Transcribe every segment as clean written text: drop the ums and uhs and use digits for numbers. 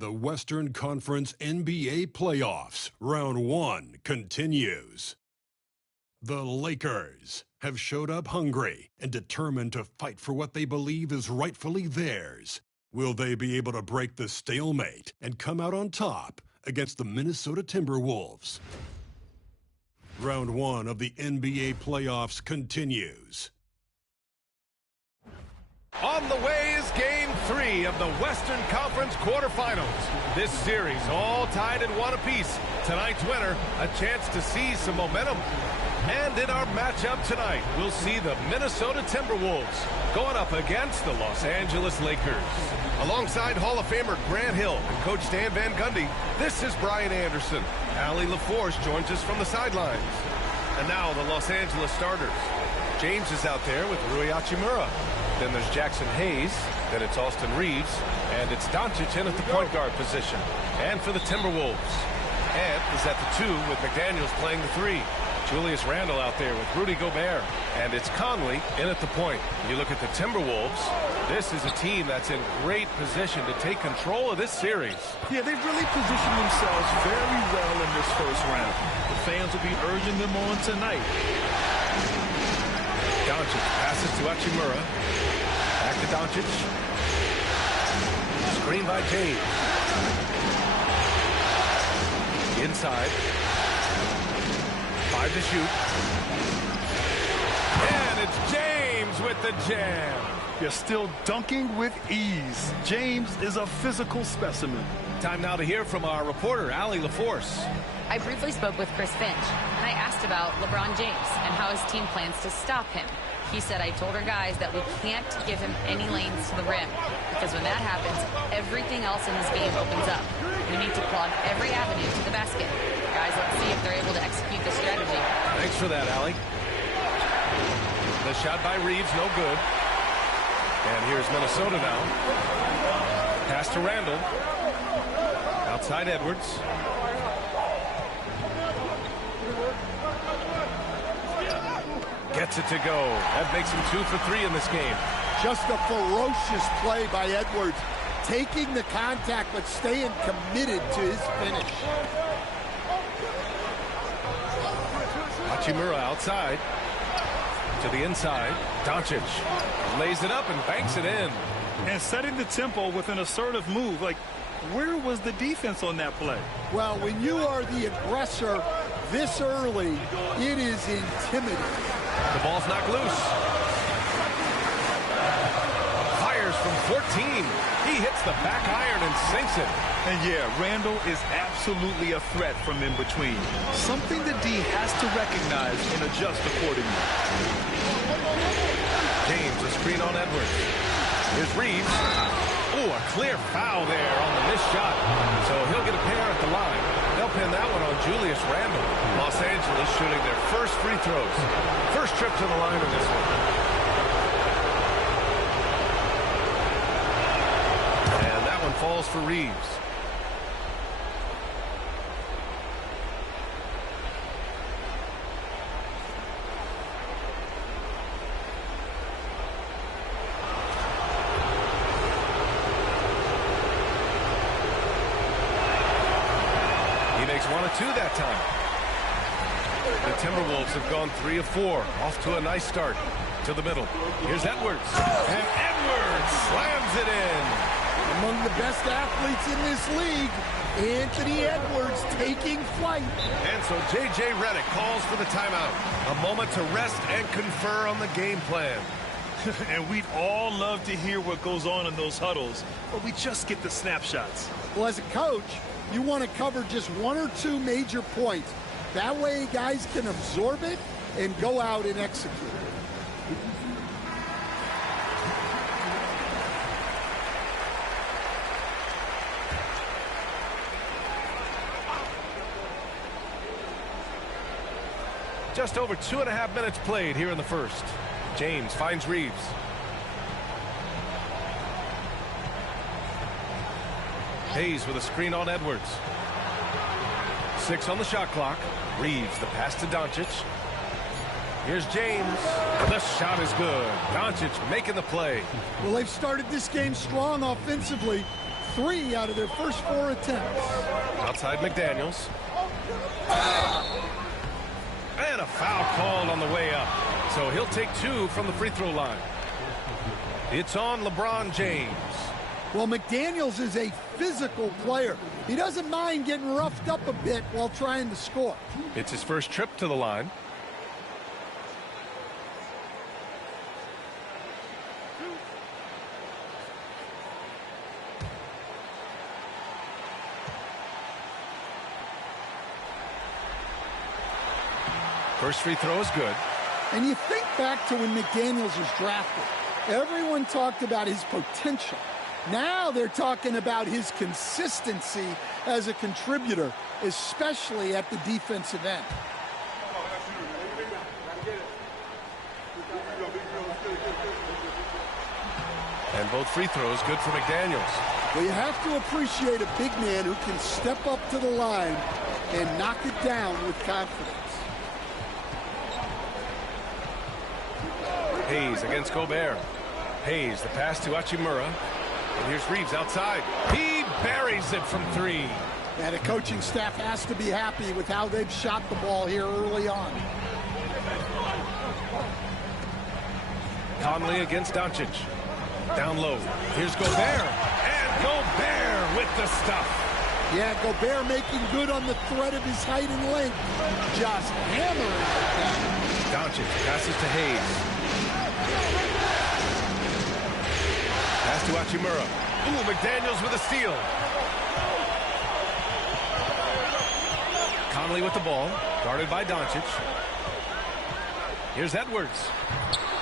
The Western Conference NBA Playoffs, Round 1 continues. The Lakers have showed up hungry and determined to fight for what they believe is rightfully theirs. Will they be able to break the stalemate and come out on top against the Minnesota Timberwolves? Round 1 of the NBA Playoffs continues. On the way is Game 3 of the Western Conference quarterfinals. This series all tied in one apiece. Tonight's winner, a chance to seize some momentum. And in our matchup tonight, we'll see the Minnesota Timberwolves going up against the Los Angeles Lakers. Alongside Hall of Famer Grant Hill and Coach Stan Van Gundy, this is Brian Anderson. Allie LaForce joins us from the sidelines. And now the Los Angeles starters. James is out there with Rui Hachimura. Then there's Jackson Hayes. Then it's Austin Reeves. And it's Doncic in at the point guard position. And for the Timberwolves, Ant is at the 2 with McDaniels playing the 3. Julius Randle out there with Rudy Gobert. And it's Conley in at the point. You look at the Timberwolves, this is a team that's in great position to take control of this series. Yeah, they've really positioned themselves very well in this first round. The fans will be urging them on tonight. Doncic passes to Hachimura. Back to Doncic. Screen by James. Inside. 5 to shoot. And it's James with the jam. You're still dunking with ease. James is a physical specimen. Time now to hear from our reporter, Allie LaForce. I briefly spoke with Chris Finch, and I asked about LeBron James and how his team plans to stop him. He said, I told our guys that we can't give him any lanes to the rim, because when that happens, everything else in his game opens up. We need to clog every avenue to the basket. Guys, let's see if they're able to execute this strategy. Thanks for that, Allie. The shot by Reeves, no good. And here's Minnesota now. Pass to Randle. Outside Edwards. Gets it to go. That makes him 2 for 3 in this game. Just a ferocious play by Edwards. Taking the contact, but staying committed to his finish. Hachimura outside. To the inside. Doncic lays it up and banks it in. And setting the tempo with an assertive move. Like, where was the defense on that play? Well, when you are the aggressor this early, it is intimidating. The ball's knocked loose. Fires from 14. He hits the back iron and sinks it. And yeah, Randle is absolutely a threat from in between. Something the D has to recognize and adjust accordingly. James, a screen on Edwards. Here's Reeves. Oh, a clear foul there on the missed shot. So he'll get a pair at the line. They'll pin that one on Julius Randle. Los Angeles shooting their first free throws. First trip to the line in this one. And that one falls for Reeves. Makes 1 of 2 that time. The Timberwolves have gone 3 of 4. Off to a nice start. To the middle. Here's Edwards. And Edwards slams it in. Among the best athletes in this league, Anthony Edwards taking flight. And so J.J. Redick calls for the timeout. A moment to rest and confer on the game plan. And we'd all love to hear what goes on in those huddles, but we just get the snapshots. Well, as a coach, you want to cover just 1 or 2 major points. That way guys can absorb it and go out and execute. Just over 2.5 minutes played here in the first. James finds Reeves. Hayes with a screen on Edwards. 6 on the shot clock. Reeves, the pass to Doncic. Here's James. The shot is good. Doncic making the play. Well, they've started this game strong offensively. 3 out of their first 4 attempts. Outside McDaniels. And a foul called on the way up. So he'll take 2 from the free throw line. It's on LeBron James. Well, McDaniels is a physical player. He doesn't mind getting roughed up a bit while trying to score. It's his first trip to the line. First free throw is good. And you think back to when McDaniels was drafted. Everyone talked about his potential. Now they're talking about his consistency as a contributor, especially at the defensive end. And both free throws good for McDaniels. Well, you have to appreciate a big man who can step up to the line and knock it down with confidence. Hayes against Gobert. Hayes, the pass to Hachimura. And here's Reeves outside. He buries it from 3. And the coaching staff has to be happy with how they've shot the ball here early on. Conley against Doncic. Down low. Here's Gobert. And Gobert with the stuff. Yeah, Gobert making good on the threat of his height and length. Just hammering it down. Doncic passes to Hayes. Pass to Hachimura. Ooh, McDaniels with a steal. Conley with the ball, guarded by Doncic. Here's Edwards.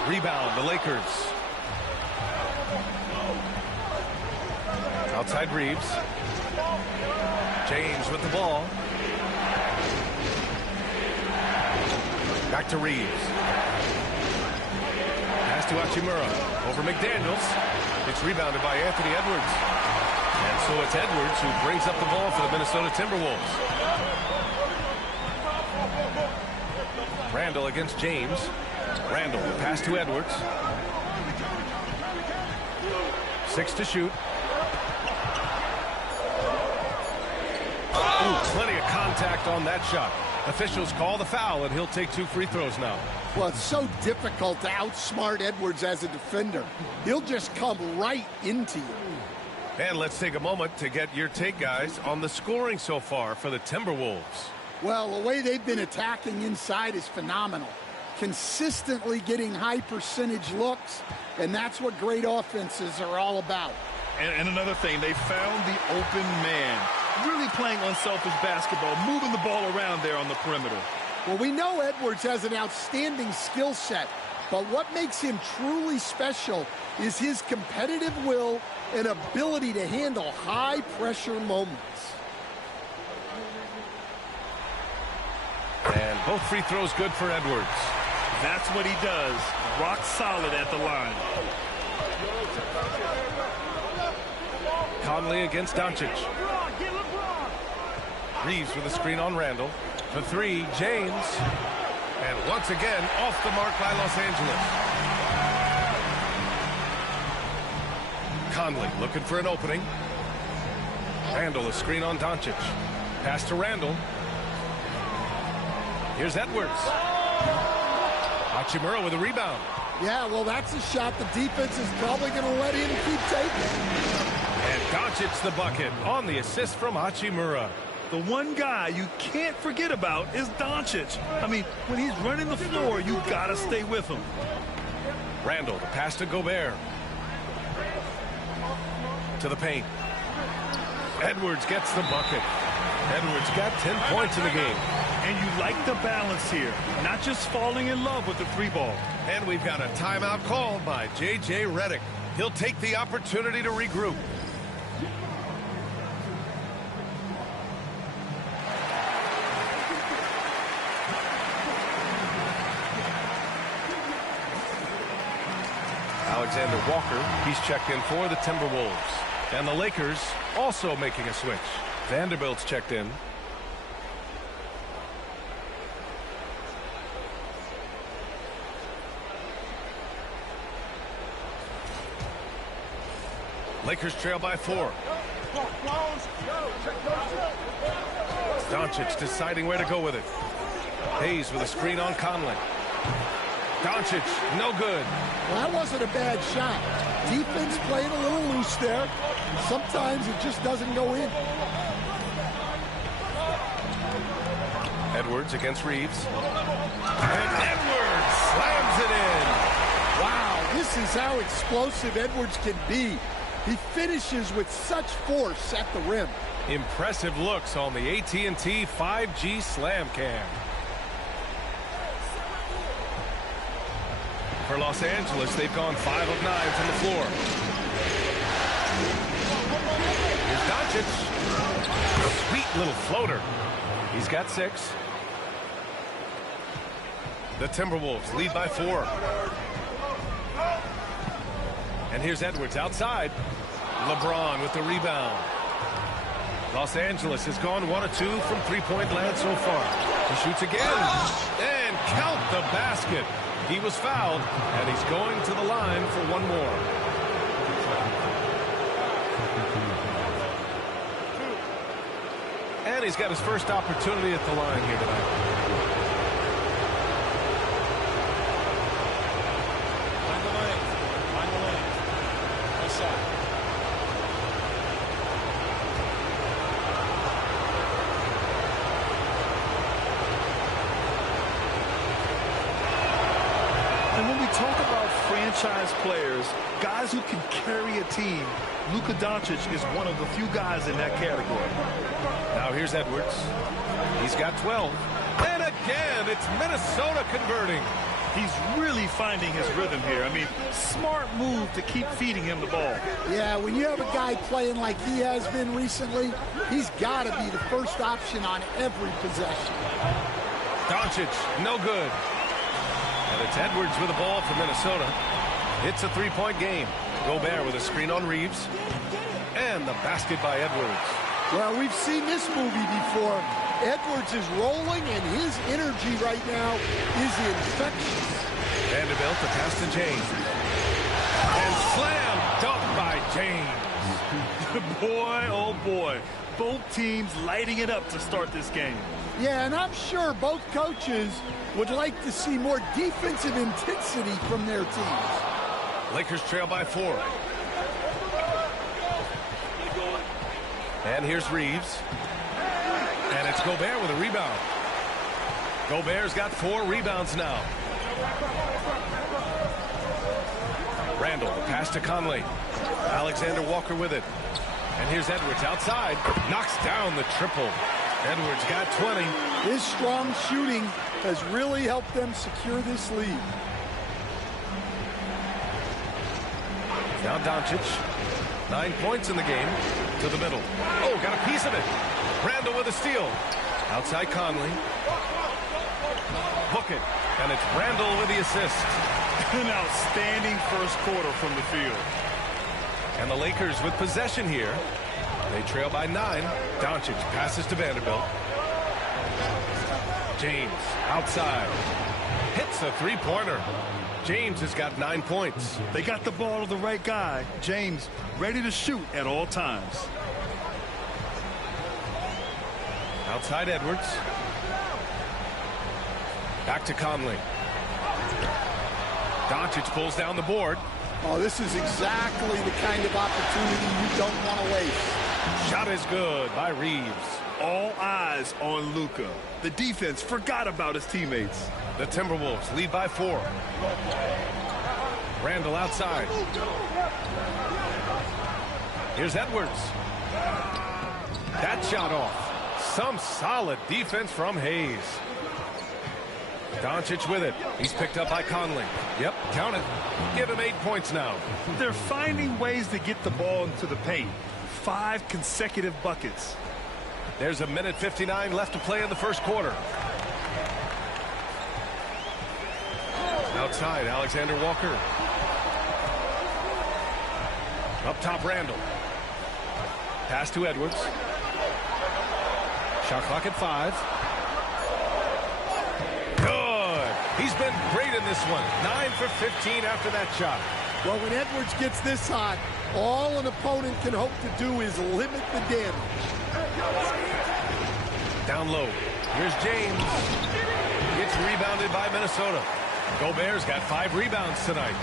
Rebound, the Lakers. Outside Reeves. James with the ball. Back to Reeves. Pass to Hachimura. Over McDaniels. It's rebounded by Anthony Edwards. And so it's Edwards who brings up the ball for the Minnesota Timberwolves. Randall against James. Randall, pass to Edwards. 6 to shoot. Ooh, plenty of contact on that shot. Officials call the foul, and he'll take 2 free throws now. Well, it's so difficult to outsmart Edwards as a defender. He'll just come right into you. And let's take a moment to get your take, guys, on the scoring so far for the Timberwolves. Well, the way they've been attacking inside is phenomenal. Consistently getting high percentage looks, and that's what great offenses are all about. And another thing, they found the open man. Really playing unselfish basketball, moving the ball around there on the perimeter. Well, we know Edwards has an outstanding skill set, but what makes him truly special is his competitive will and ability to handle high-pressure moments. And both free throws good for Edwards. That's what he does. Rock solid at the line. Conley against Doncic. Reeves with a screen on Randall. For 3, James. And once again, off the mark by Los Angeles. Conley looking for an opening. Randall, a screen on Doncic. Pass to Randall. Here's Edwards. Hachimura with a rebound. Yeah, well, that's a shot the defense is probably going to let him keep taking. And Doncic the bucket on the assist from Hachimura. The one guy you can't forget about is Doncic. I mean, when he's running the floor, you got to stay with him. Randall, the pass to Gobert. To the paint. Edwards gets the bucket. Edwards got 10 points in the game. And you like the balance here, not just falling in love with the 3 ball. And we've got a timeout called by J.J. Redick. He'll take the opportunity to regroup. Alexander Walker, he's checked in for the Timberwolves. And the Lakers also making a switch. Vanderbilt's checked in. Lakers trail by 4. Doncic deciding where to go with it. Hayes with a screen on Conley. Doncic, no good. Well, that wasn't a bad shot. Defense playing a little loose there. Sometimes it just doesn't go in. Edwards against Reeves. And Edwards slams it in. Wow, this is how explosive Edwards can be. He finishes with such force at the rim. Impressive looks on the AT&T 5G Slam Cam. For Los Angeles, they've gone 5 of 9 from the floor. Here's Doncic. Sweet little floater. He's got 6. The Timberwolves lead by 4. And here's Edwards outside. LeBron with the rebound. Los Angeles has gone 1 of 2 from three-point land so far. He shoots again. And count the basket. He was fouled, and he's going to the line for one more. And he's got his first opportunity at the line here tonight. Find the lane. Find the lane. Nice shot. And when we talk about franchise players, guys who can carry a team, Luka Doncic is one of the few guys in that category. Now here's Edwards. He's got 12. And again, it's Minnesota converting. He's really finding his rhythm here. I mean, smart move to keep feeding him the ball. Yeah, when you have a guy playing like he has been recently, he's got to be the first option on every possession. Doncic, no good. And it's Edwards with the ball for Minnesota. It's a three-point game. Gobert with a screen on Reeves. And the basket by Edwards. Well, we've seen this movie before. Edwards is rolling, and his energy right now is infectious. Vanderbilt to pass to James. And slam dunk by James. Boy, oh boy. Both teams lighting it up to start this game. Yeah, and I'm sure both coaches would like to see more defensive intensity from their teams. Lakers trail by 4. And here's Reeves. And it's Gobert with a rebound. Gobert's got 4 rebounds now. Randall, pass to Conley. Alexander Walker with it. And here's Edwards outside. Knocks down the triple. Edwards got 20. His strong shooting has really helped them secure this lead. Now Doncic. 9 points in the game. To the middle. Oh, got a piece of it. Randall with a steal. Outside Conley. Book it. And it's Randall with the assist. An outstanding first quarter from the field. And the Lakers with possession here. They trail by 9. Doncic passes to Vanderbilt. James outside. Hits a three-pointer. James has got 9 points. They got the ball to the right guy. James ready to shoot at all times. Outside Edwards. Back to Conley. Doncic pulls down the board. Oh, this is exactly the kind of opportunity you don't want to waste. Shot is good by Reeves. All eyes on Luka. The defense forgot about his teammates. The Timberwolves lead by 4. Randall outside. Here's Edwards. That shot off. Some solid defense from Hayes. Doncic with it. He's picked up by Conley. Yep, count it. Give him 8 points now. They're finding ways to get the ball into the paint. 5 consecutive buckets. There's a minute 59 left to play in the first quarter. Outside, Alexander Walker. Up top, Randall. Pass to Edwards. Shot clock at 5. Good. He's been great in this one. 9 for 15 after that shot. Well, when Edwards gets this hot, all an opponent can hope to do is limit the damage. Down low. Here's James. It's rebounded by Minnesota. Gobert's got 5 rebounds tonight.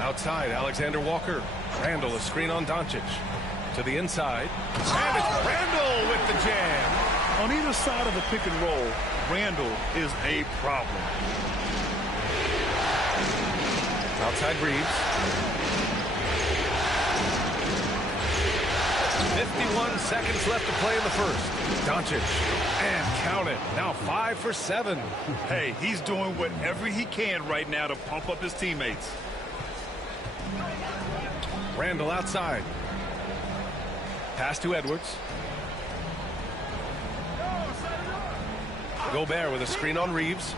Outside, Alexander Walker. Randall, a screen on Doncic. To the inside. And it's Randall with the jam. On either side of the pick and roll, Randall is a problem. Outside Reeves. 51 seconds left to play in the first. Doncic. And count it. Now 5 for 7. Hey, he's doing whatever he can right now to pump up his teammates. Randall outside. Pass to Edwards. Gobert with a screen on Reeves.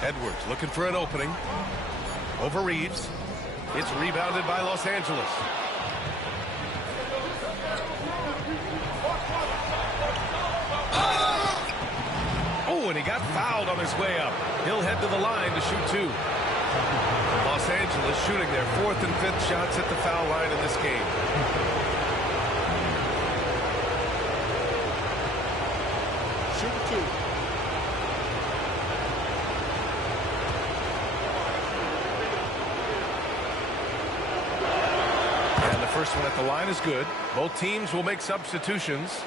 Edwards looking for an opening. Over Reeves. It's rebounded by Los Angeles. Oh, and he got fouled on his way up. He'll head to the line to shoot 2. Los Angeles shooting their 4th and 5th shots at the foul line in this game. Shoot 2. And the first one at the line is good. Both teams will make substitutions.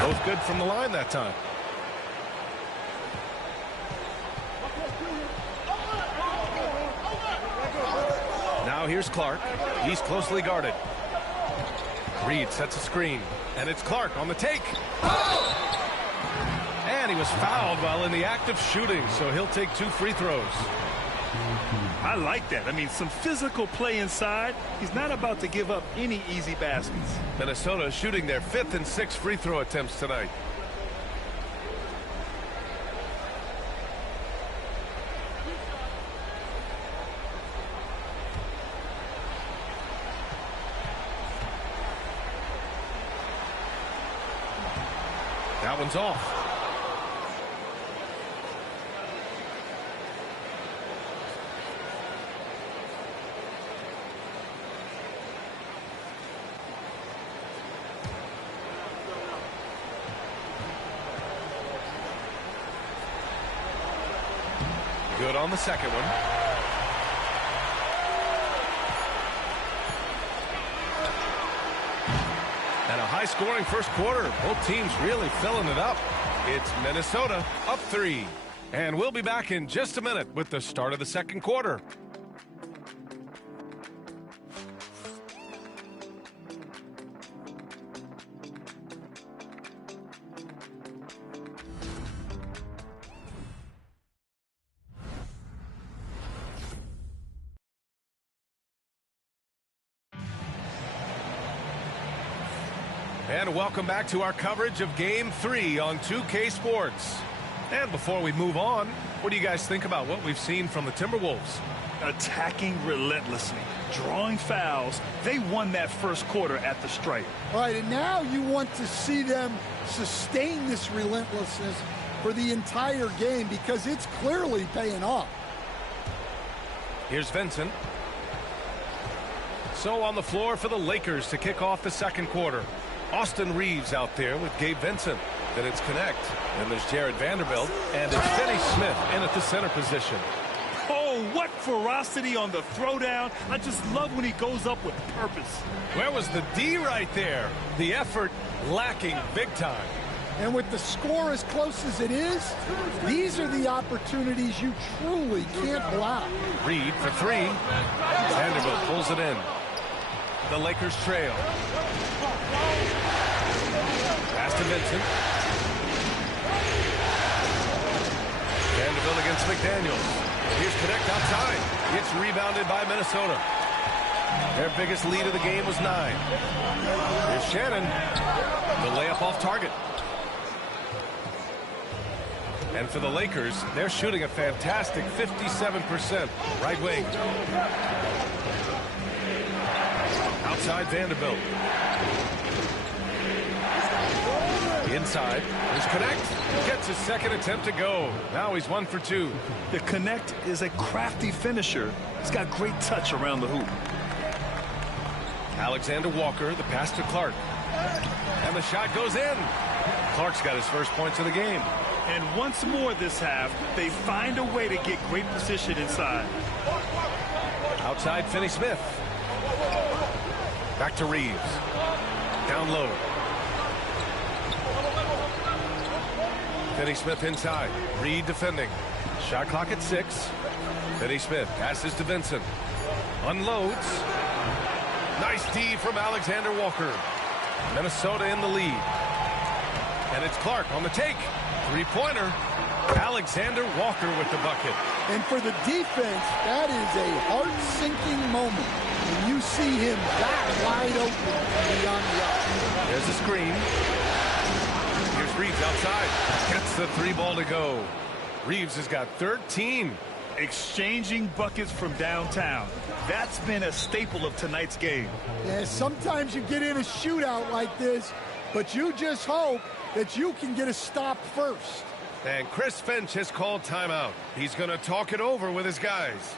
Both good from the line that time. Now here's Clark. He's closely guarded. Reed sets a screen. And it's Clark on the take. And he was fouled while in the act of shooting, so he'll take 2 free throws. I like that. I mean, some physical play inside. He's not about to give up any easy baskets. Minnesota shooting their 5th and 6th free throw attempts tonight. That one's off. Good on the second one. And a high-scoring first quarter. Both teams really filling it up. It's Minnesota up 3. And we'll be back in just a minute with the start of the second quarter. And welcome back to our coverage of Game 3 on 2K Sports. And before we move on, what do you guys think about what we've seen from the Timberwolves? Attacking relentlessly, drawing fouls. They won that first quarter at the stripe. All right, and now you want to see them sustain this relentlessness for the entire game because it's clearly paying off. Here's Vincent. So on the floor for the Lakers to kick off the second quarter. Austin Reeves out there with Gabe Vincent. Then it's Connect. And there's Jared Vanderbilt. And it's Finney Smith in at the center position. Oh, what ferocity on the throwdown. I just love when he goes up with purpose. Where was the D right there? The effort lacking big time. And with the score as close as it is, these are the opportunities you truly can't block. Reed for 3. Vanderbilt pulls it in. The Lakers trail. Pass to Vincent. Vanderbilt against McDaniels. Here's Connect outside. It's rebounded by Minnesota. Their biggest lead of the game was 9. Here's Shannon. The layup off target. And for the Lakers, they're shooting a fantastic 57%. Right wing. Outside Vanderbilt. Inside. Here's Connect. Gets his second attempt to go. Now he's 1 for 2. The Connect is a crafty finisher. He's got great touch around the hoop. Alexander Walker, the pass to Clark. And the shot goes in. Clark's got his first points of the game. And once more this half, they find a way to get great position inside. Outside Finney-Smith. Back to Reeves. Down low. Finney-Smith inside. Reed defending. Shot clock at 6. Finney-Smith passes to Vincent. Unloads. Nice D from Alexander Walker. Minnesota in the lead. And it's Clark on the take. Three-pointer. Alexander Walker with the bucket. And for the defense, that is a heart-sinking moment when you see him that wide open beyond the arc. There's a screen. Here's Reeves outside. Gets the 3-ball to go. Reeves has got 13. Exchanging buckets from downtown. That's been a staple of tonight's game. Yeah, sometimes you get in a shootout like this, but you just hope that you can get a stop first. And Chris Finch has called timeout. He's going to talk it over with his guys.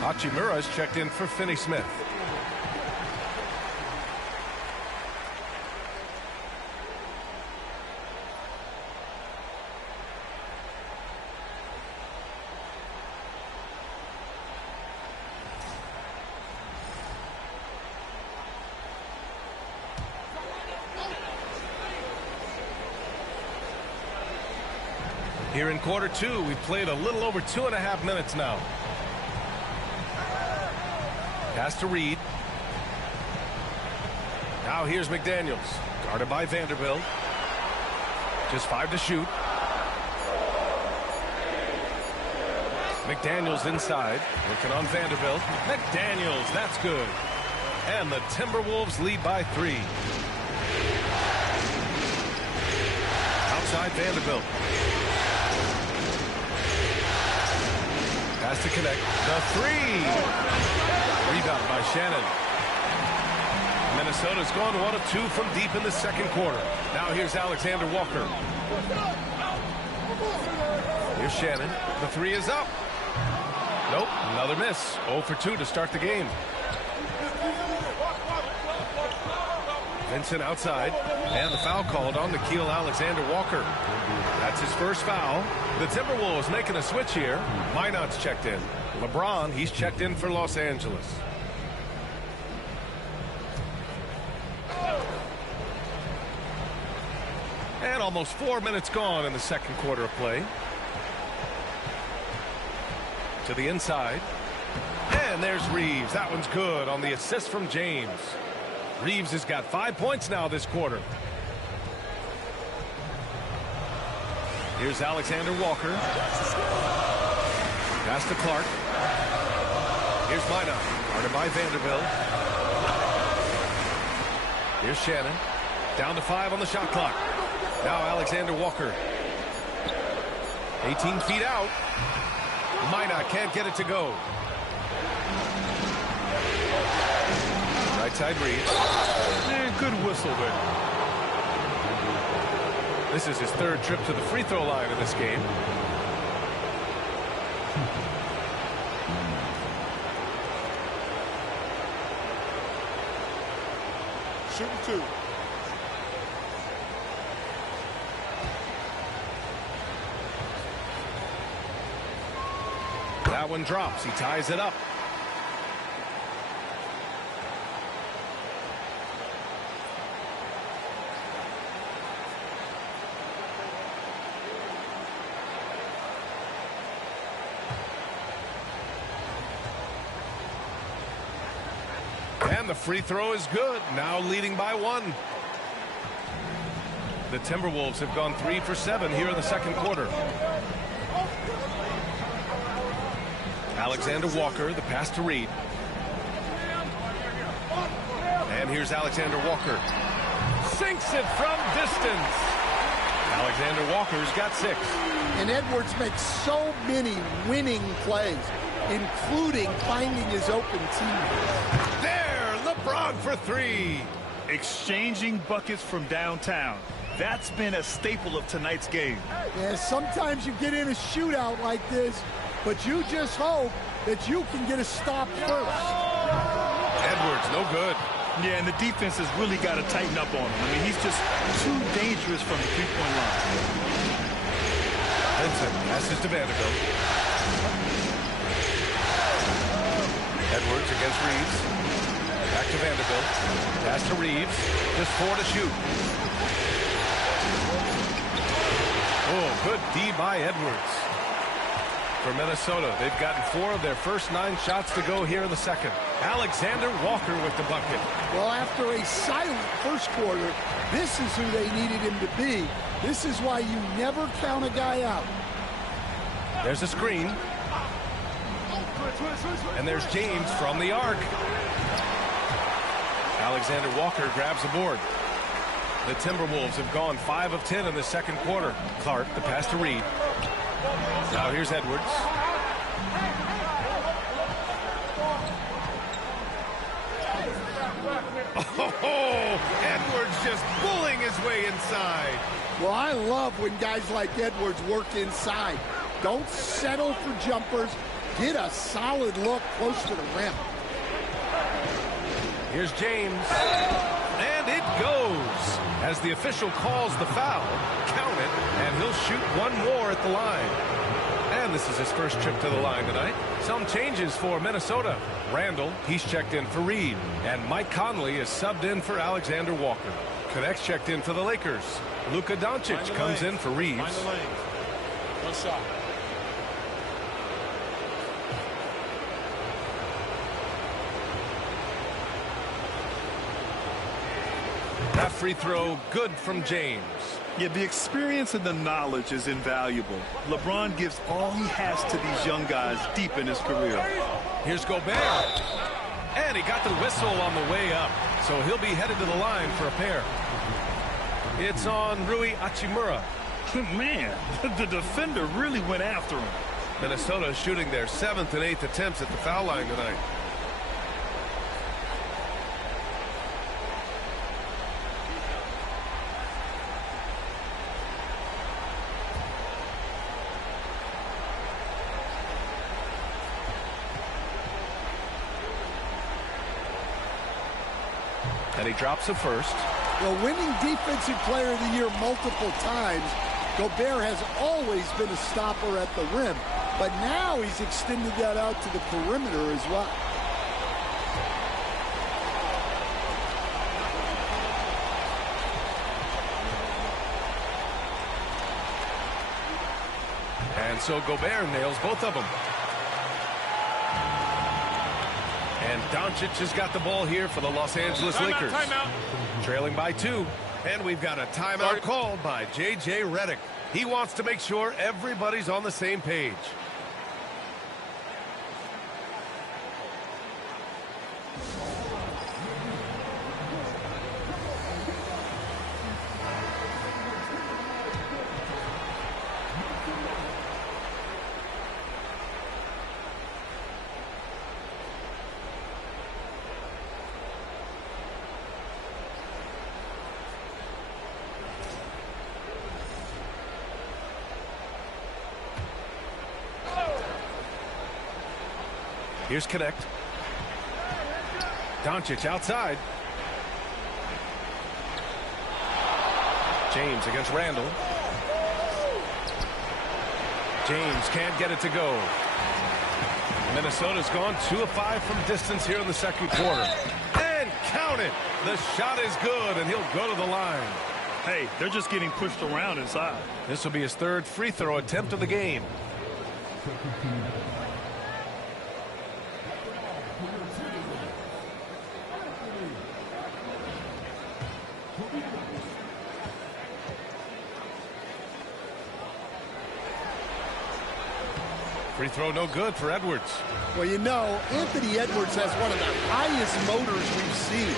Hachimura's checked in for Finney-Smith. Here in quarter 2, we've played a little over 2.5 minutes now. Pass to Reed. Now here's McDaniels. Guarded by Vanderbilt. Just 5 to shoot. McDaniels inside. Working on Vanderbilt. McDaniels, that's good. And the Timberwolves lead by 3. Outside Vanderbilt. Pass to Connect. The 3. Rebound by Shannon. Minnesota's gone 1 of 2 from deep in the second quarter. Now here's Alexander Walker. Here's Shannon. The 3 is up. Nope, another miss. 0 for 2 to start the game. Vincent outside. And the foul called on Nickeil Alexander-Walker. That's his first foul. The Timberwolves making a switch here. Minot's checked in. LeBron, he's checked in for Los Angeles. And almost 4 minutes gone in the second quarter of play. To the inside. And there's Reeves. That one's good on the assist from James. Reeves has got 5 points now this quarter. Here's Alexander Walker. Pass to Clark. Here's Minot. Guarded by Vanderbilt. Here's Shannon. Down to 5 on the shot clock. Now Alexander Walker. 18 feet out. Minot can't get it to go. Right side Reeves. And good whistle there. This is his 3rd trip to the free throw line in this game. Shooting 2. That one drops. He ties it up. And the free throw is good. Now leading by 1. The Timberwolves have gone 3 for 7 here in the second quarter. Alexander Walker, the pass to Reed. And here's Alexander Walker. Sinks it from distance. Alexander Walker's got 6. And Edwards makes so many winning plays, including finding his open teammates. There, LeBron for 3. Exchanging buckets from downtown. That's been a staple of tonight's game. Yeah, sometimes you get in a shootout like this, but you just hope that you can get a stop first. Edwards, no good. Yeah, and the defense has really got to tighten up on him. I mean, he's just too dangerous from the three-point line. Vincent passes to Vanderbilt. Edwards against Reeves. Back to Vanderbilt. Pass to Reeves. Just 4 to shoot. Oh, good D by Edwards. For Minnesota, they've gotten 4 of their first 9 shots to go here in the second. Alexander Walker with the bucket. Well, after a silent first quarter, this is who they needed him to be. This is why you never count a guy out. There's a screen. And there's James from the arc. Alexander Walker grabs the board. The Timberwolves have gone 5 of 10 in the second quarter. Clark, the pass to Reed. Now here's Edwards. Oh, Edwards just bullying his way inside. Well, I love when guys like Edwards work inside. Don't settle for jumpers. Get a solid look close to the rim. Here's James. And it goes. As the official calls the foul, count it, and he'll shoot 1 more at the line. And this is his first trip to the line tonight. Some changes for Minnesota. Randall, he's checked in for Reed. And Mike Conley is subbed in for Alexander Walker. Connects checked in for the Lakers. Luka Doncic comes in for Reeves. Find the lane. 1 shot. That free throw good from James. Yeah, the experience and the knowledge is invaluable. LeBron gives all he has to these young guys deep in his career. Here's Gobert. And he got the whistle on the way up. So he'll be headed to the line for a pair. It's on Rui Hachimura. Man, the defender really went after him. Minnesota shooting their 7th and 8th attempts at the foul line tonight. And he drops the first. Well, winning Defensive Player of the Year multiple times, Gobert has always been a stopper at the rim. But now he's extended that out to the perimeter as well. And so Gobert nails both of them. And Doncic has got the ball here for the Los Angeles Lakers. Timeout. Trailing by 2. And we've got a timeout called by J.J. Redick. He wants to make sure everybody's on the same page. Here's Connect. Doncic outside. James against Randall. James can't get it to go. Minnesota's gone 2 of 5 from distance here in the second quarter. And count it. The shot is good, and he'll go to the line. Hey, they're just getting pushed around inside. This will be his 3rd free throw attempt of the game. Free throw no good for Edwards. Well, you know, Anthony Edwards has one of the highest motors we've seen.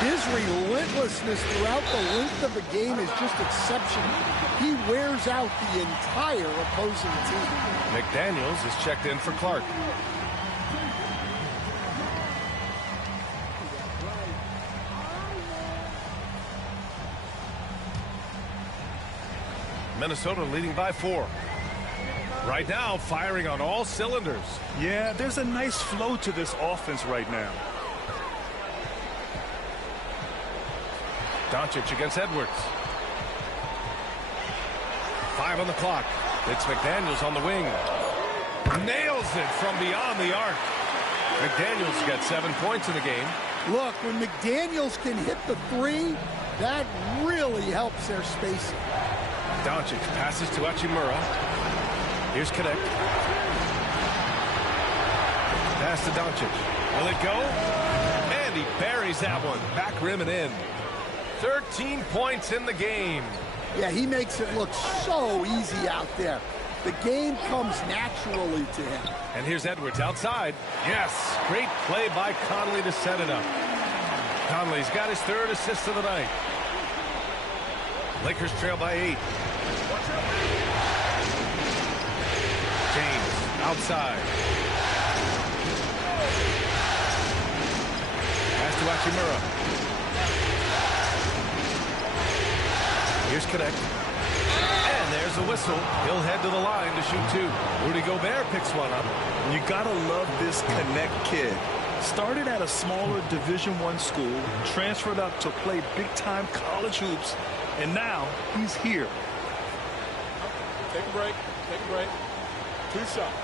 His relentlessness throughout the length of the game is just exceptional. He wears out the entire opposing team. McDaniels is checked in for Clark. Minnesota leading by 4. Right now, firing on all cylinders. Yeah, there's a nice flow to this offense right now. Doncic against Edwards. 5 on the clock. It's McDaniels on the wing. Nails it from beyond the arc. McDaniels got 7 points in the game. Look, when McDaniels can hit the 3, that really helps their spacing. Doncic passes to Hachimura. Here's Connect. Pass to Doncic. Will it go? And he buries that one. Back rim and in. 13 points in the game. Yeah, he makes it look so easy out there. The game comes naturally to him. And here's Edwards outside. Yes, great play by Conley to set it up. Conley's got his 3rd assist of the night. Lakers trail by 8. James outside. Pass to Hachimura. Here's Connect. And there's a whistle. He'll head to the line to shoot 2. Rudy Gobert picks one up. You gotta love this Connect kid. Started at a smaller Division I school, transferred up to play big-time college hoops, and now he's here. Take a break. Take a break. 2 shots.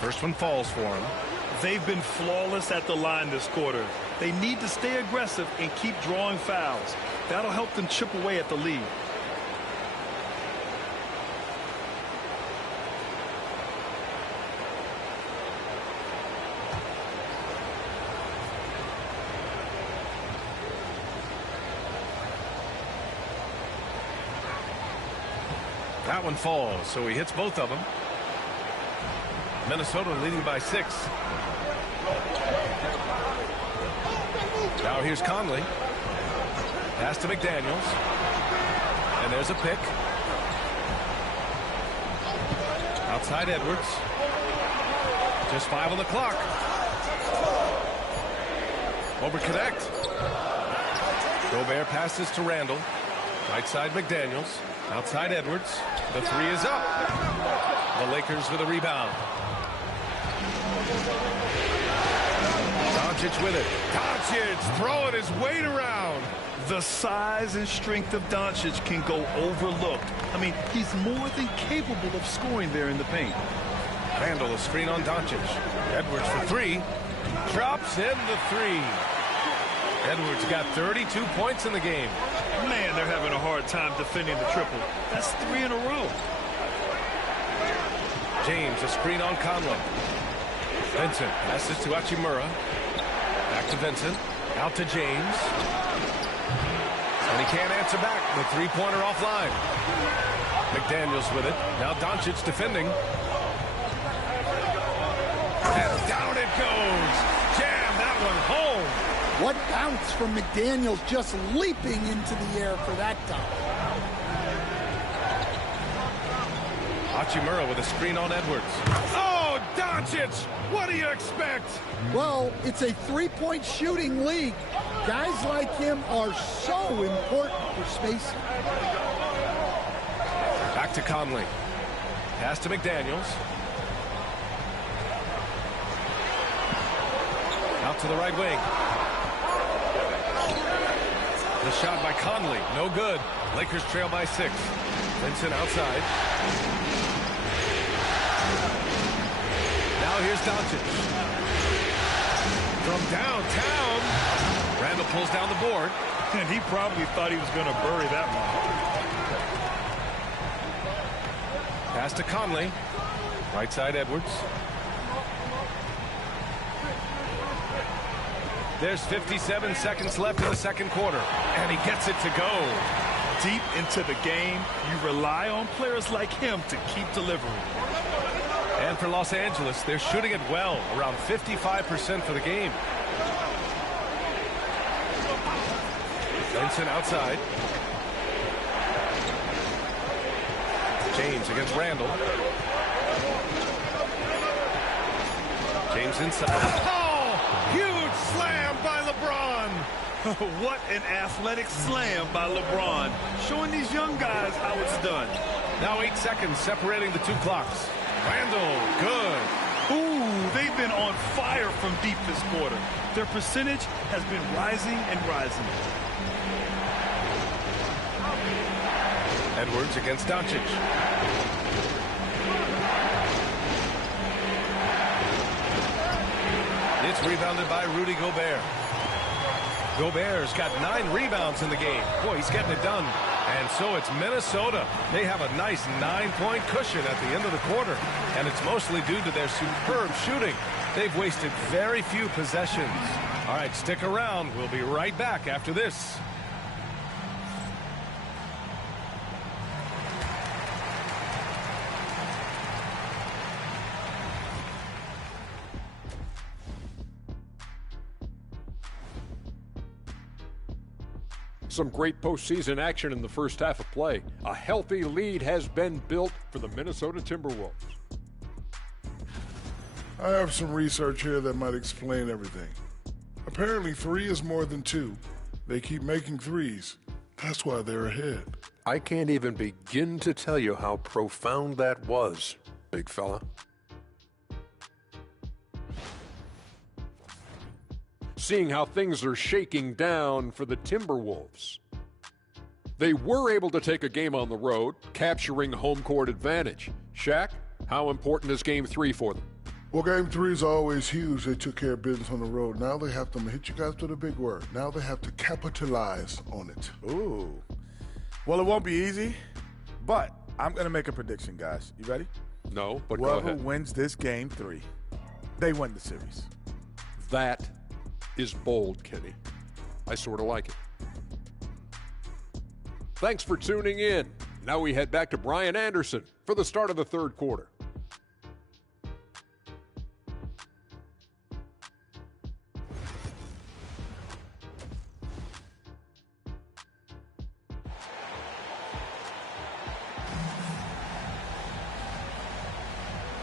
First one falls for him. They've been flawless at the line this quarter. They need to stay aggressive and keep drawing fouls. That'll help them chip away at the lead. That one falls, so he hits both of them. Minnesota leading by 6. Now here's Conley. Pass to McDaniels. And there's a pick. Outside Edwards. Just 5 on the clock. Over Connect. Gobert passes to Randall. Right side McDaniels. Outside Edwards. The 3 is up. The Lakers with a rebound. Doncic with it. Doncic throwing his weight around. The size and strength of Doncic can go overlooked. I mean, he's more than capable of scoring there in the paint. Randall, a screen on Doncic. Edwards for 3. Drops in the 3. Edwards got 32 points in the game. Man, they're having a hard time defending the triple. That's 3 in a row. James, a screen on Conley. Vincent passes to Hachimura. Back to Vincent. Out to James. And he can't answer back. The 3-pointer offline. McDaniels with it. Now Doncic defending. And down it goes. Jam that one home. What bounce from McDaniels, just leaping into the air for that time. Hachimura with a screen on Edwards. Oh, Doncic! What do you expect? Well, it's a 3-point shooting league. Guys like him are so important for spacing. Back to Conley. Pass to McDaniels. Out to the right wing. The shot by Conley, no good. Lakers trail by 6. Vincent outside. Now here's Doncic. From downtown. Randall pulls down the board. And he probably thought he was going to bury that one. Pass to Conley. Right side Edwards. There's 57 seconds left in the second quarter, and he gets it to go. Deep into the game, you rely on players like him to keep delivering. And for Los Angeles, they're shooting it well, around 55% for the game. Vincent outside. James against Randall. James inside. Oh, huge slam by LeBron. What an athletic slam by LeBron, showing these young guys how it's done. Now 8 seconds separating the two clocks. Randall, good. Ooh, they've been on fire from deep this quarter. Their percentage has been rising and rising. Edwards against Doncic. It's rebounded by Rudy Gobert. Gobert's got 9 rebounds in the game. Boy, he's getting it done. And so it's Minnesota. They have a nice 9-point cushion at the end of the quarter. And it's mostly due to their superb shooting. They've wasted very few possessions. All right, stick around. We'll be right back after this. Some great postseason action in the first half of play. A healthy lead has been built for the Minnesota Timberwolves. I have some research here that might explain everything. Apparently 3 is more than 2. They keep making threes. That's why they're ahead. I can't even begin to tell you how profound that was, big fella. Seeing how things are shaking down for the Timberwolves. They were able to take a game on the road, capturing home court advantage. Shaq, how important is Game 3 for them? Well, Game 3 is always huge. They took care of business on the road. Now they have to hit you guys with a big word. Now they have to capitalize on it. Ooh. Well, it won't be easy, but I'm going to make a prediction, guys. You ready? No, but go Whoever ahead. wins this Game 3, they win the series. That is bold, Kenny. I sort of like it. Thanks for tuning in. Now we head back to Brian Anderson for the start of the third quarter.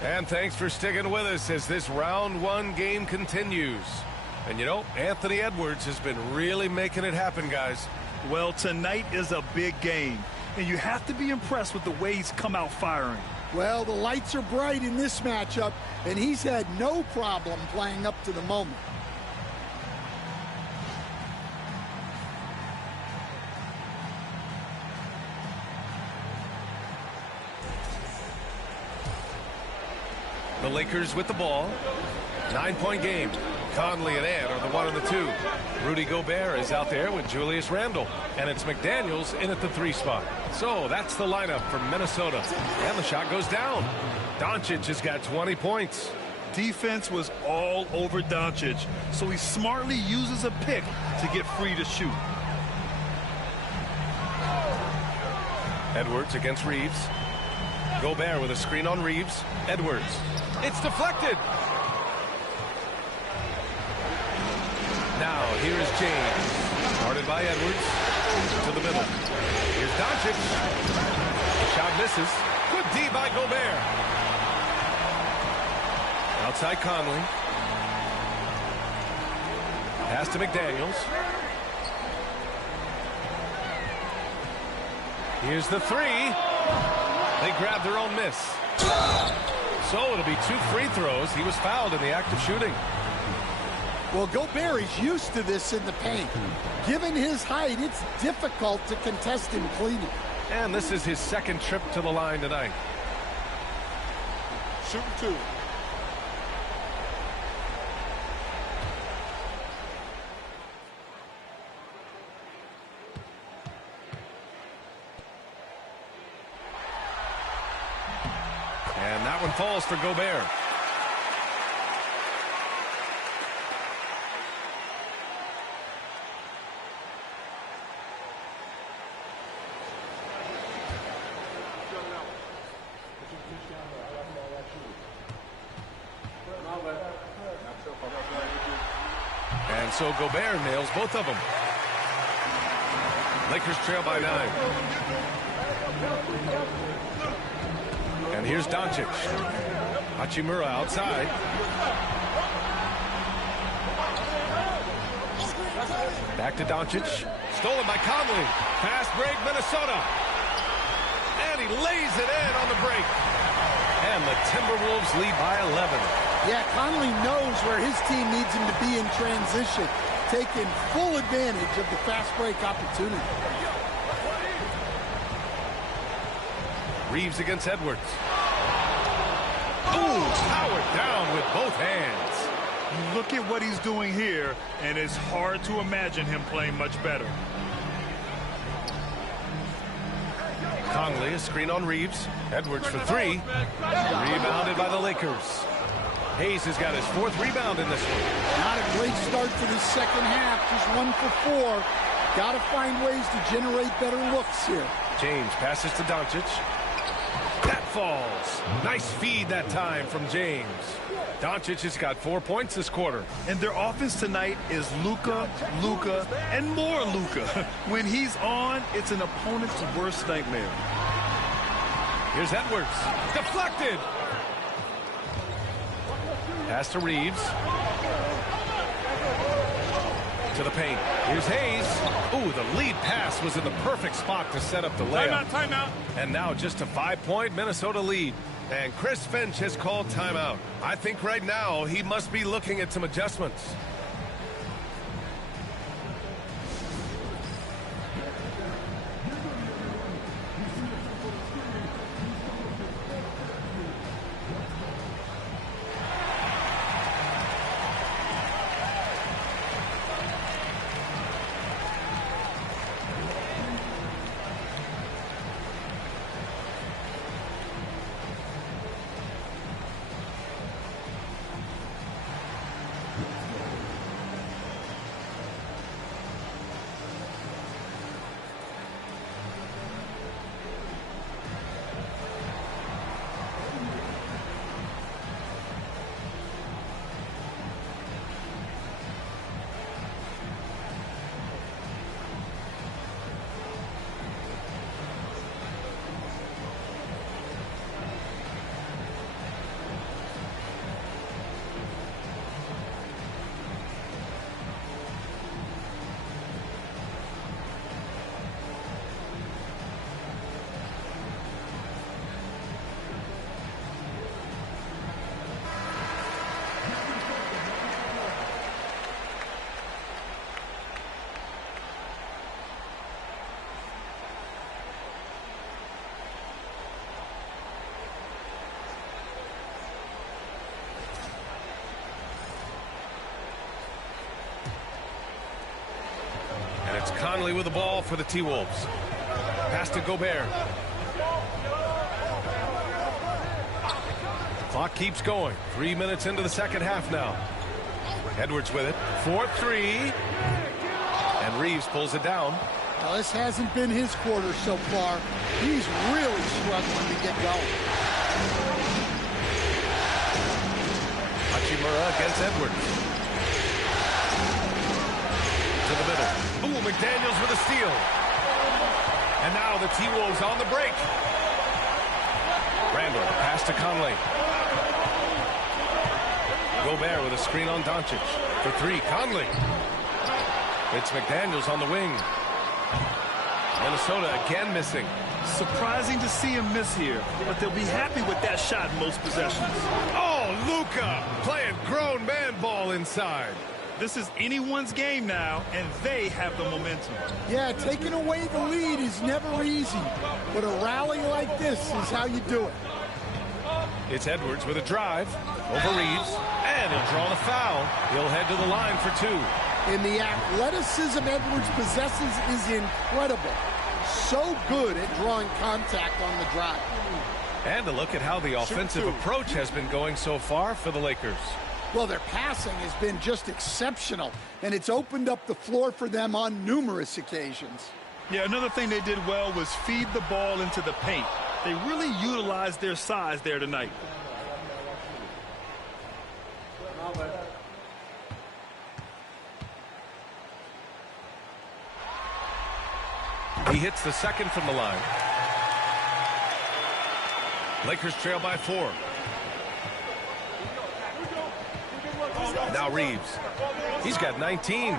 And thanks for sticking with us as this round 1 game continues. And you know, Anthony Edwards has been really making it happen, guys. Well, tonight is a big game, and you have to be impressed with the way he's come out firing. Well, the lights are bright in this matchup, and he's had no problem playing up to the moment. The Lakers with the ball. 9-point game. Conley and Ant are the 1 and the 2. Rudy Gobert is out there with Julius Randle. And it's McDaniels in at the 3 spot. So that's the lineup for Minnesota. And the shot goes down. Doncic has got 20 points. Defense was all over Doncic, so he smartly uses a pick to get free to shoot. Edwards against Reeves. Gobert with a screen on Reeves. Edwards. It's deflected. Now, here's James. Guarded by Edwards. To the middle. Here's Doncic. Shot misses. Good D by Gobert. Outside Conley. Pass to McDaniels. Here's the 3. They grab their own miss. So it'll be 2 free throws. He was fouled in the act of shooting. Well, Gobert is used to this in the paint. Given his height, it's difficult to contest him cleanly. And this is his second trip to the line tonight. Shooting 2. And that one falls for Gobert. And so Gobert nails both of them. Lakers trail by 9. And here's Doncic. Hachimura outside. Back to Doncic. Stolen by Conley. Fast break, Minnesota. And he lays it in on the break. And the Timberwolves lead by 11. Yeah, Conley knows where his team needs him to be in transition, taking full advantage of the fast break opportunity. Reeves against Edwards. Ooh, powered down with both hands. Look at what he's doing here, and it's hard to imagine him playing much better. Conley, a screen on Reeves. Edwards for 3. Rebounded by the Lakers. Hayes has got his 4th rebound in this one. Not a great start to the second half, just 1 for 4. Got to find ways to generate better looks here. James passes to Doncic. That falls. Nice feed that time from James. Doncic has got 4 points this quarter. And their offense tonight is Luka, and more Luka. When he's on, it's an opponent's worst nightmare. Here's Edwards. Deflected. Pass to Reeves. To the paint. Here's Hayes. Ooh, the lead pass was in the perfect spot to set up the layup. Timeout. And now just a 5-point Minnesota lead. And Chris Finch has called timeout. I think right now he must be looking at some adjustments. It's Conley with the ball for the T-Wolves. Pass to Gobert. Clock keeps going. 3 minutes into the second half now. Edwards with it. 4-3. And Reeves pulls it down. Now, this hasn't been his quarter so far. He's really struggling to get going. Hachimura against Edwards. To the middle. Ooh, McDaniels with a steal. And now the T-Wolves on the break. Randall, pass to Conley. Gobert with a screen on Doncic. For 3, Conley. It's McDaniels on the wing. Minnesota again missing. Surprising to see him miss here, but they'll be happy with that shot in most possessions. Oh, Luka playing grown man ball inside. This is anyone's game now, and they have the momentum. Yeah, taking away the lead is never easy, but a rally like this is how you do it. It's Edwards with a drive over Reeves, and he'll draw the foul. He'll head to the line for 2. And the athleticism Edwards possesses is incredible. So good at drawing contact on the drive. And a look at how the offensive approach has been going so far for the Lakers. Well, their passing has been just exceptional, and it's opened up the floor for them on numerous occasions. Yeah, another thing they did well was feed the ball into the paint. They really utilized their size there tonight. He hits the second from the line. Lakers trail by 4. Now Reeves. He's got 19.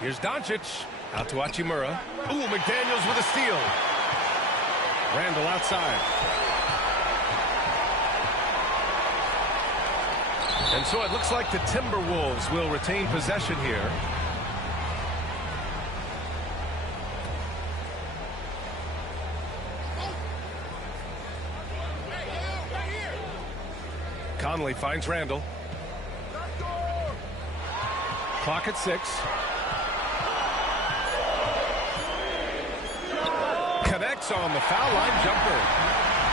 Here's Doncic. Out to Hachimura. Ooh, McDaniels with a steal. Randall outside. And so it looks like the Timberwolves will retain possession here. Conley finds Randall. Clock at 6. Connects on the foul line jumper.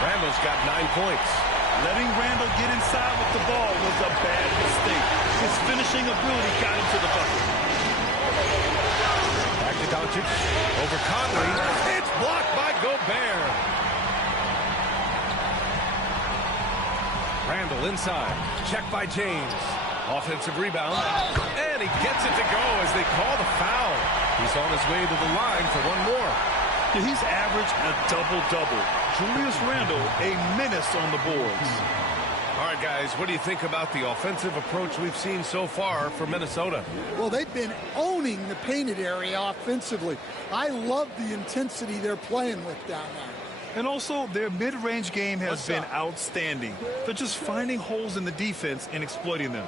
Randall's got 9 points. Letting Randall get inside with the ball was a bad mistake. His finishing ability got him to the bucket. Back to Doncic. Over Conley. It's blocked by Gobert. Randall inside. Check by James. Offensive rebound. And he gets it to go as they call the foul. He's on his way to the line for one more. Yeah, he's averaged a double-double. Julius Randle, a menace on the boards. All right, guys, what do you think about the offensive approach we've seen so far for Minnesota? Well, they've been owning the painted area offensively. I love the intensity they're playing with down there. And also, their mid-range game has been outstanding. They're just finding holes in the defense and exploiting them.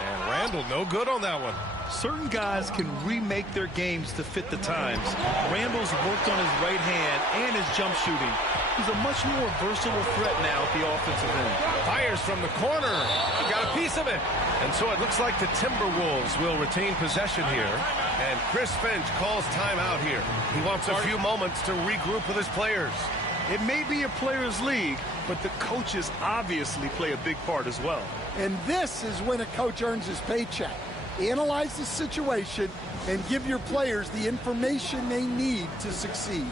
And Randall, no good on that one. Certain guys can remake their games to fit the times. Randall's worked on his right hand and his jump shooting. He's a much more versatile threat now at the offensive end. Fires from the corner. He got a piece of it. And so it looks like the Timberwolves will retain possession here. And Chris Finch calls timeout here. He wants a few moments to regroup with his players. It may be a players' league, but the coaches obviously play a big part as well. And this is when a coach earns his paycheck. Analyze the situation and give your players the information they need to succeed.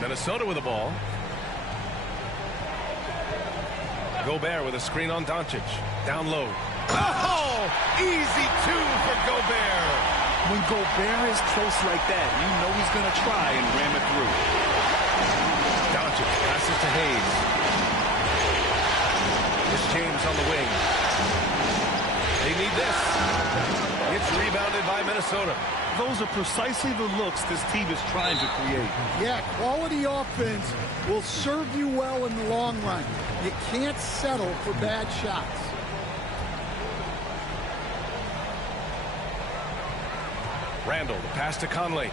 Minnesota with the ball. Gobert with a screen on Doncic. Down low. Oh! Easy two for Gobert. When Gobert is close like that, you know he's going to try and ram it through. Doncic passes to Hayes. It's James on the wing. They need this. It's rebounded by Minnesota. Those are precisely the looks this team is trying to create. Yeah, quality offense will serve you well in the long run. You can't settle for bad shots. Randall, the pass to Conley.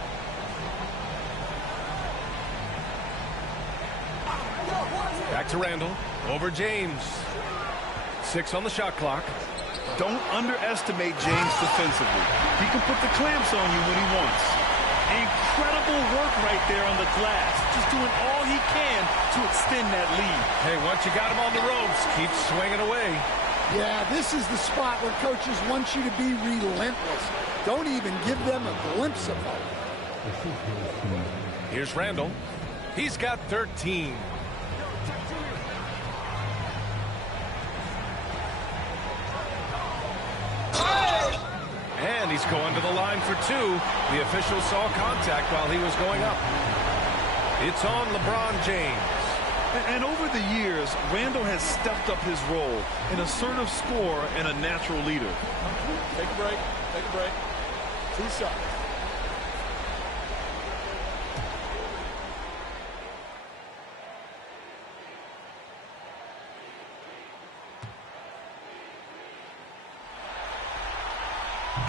Back to Randall. Over James. 6 on the shot clock. Don't underestimate James defensively. He can put the clamps on you when he wants. Incredible work work right there on the glass. Just doing all he can to extend that lead. Hey, once you got him on the ropes, keep swinging away. Yeah, this is the spot where coaches want you to be relentless. Don't even give them a glimpse of hope. Here's Randall. He's got 13. And he's going to the line for two. The official saw contact while he was going up. It's on LeBron James. And over the years, Randall has stepped up his role, an assertive scorer and a natural leader. Take a break. Take a break. 2 shots.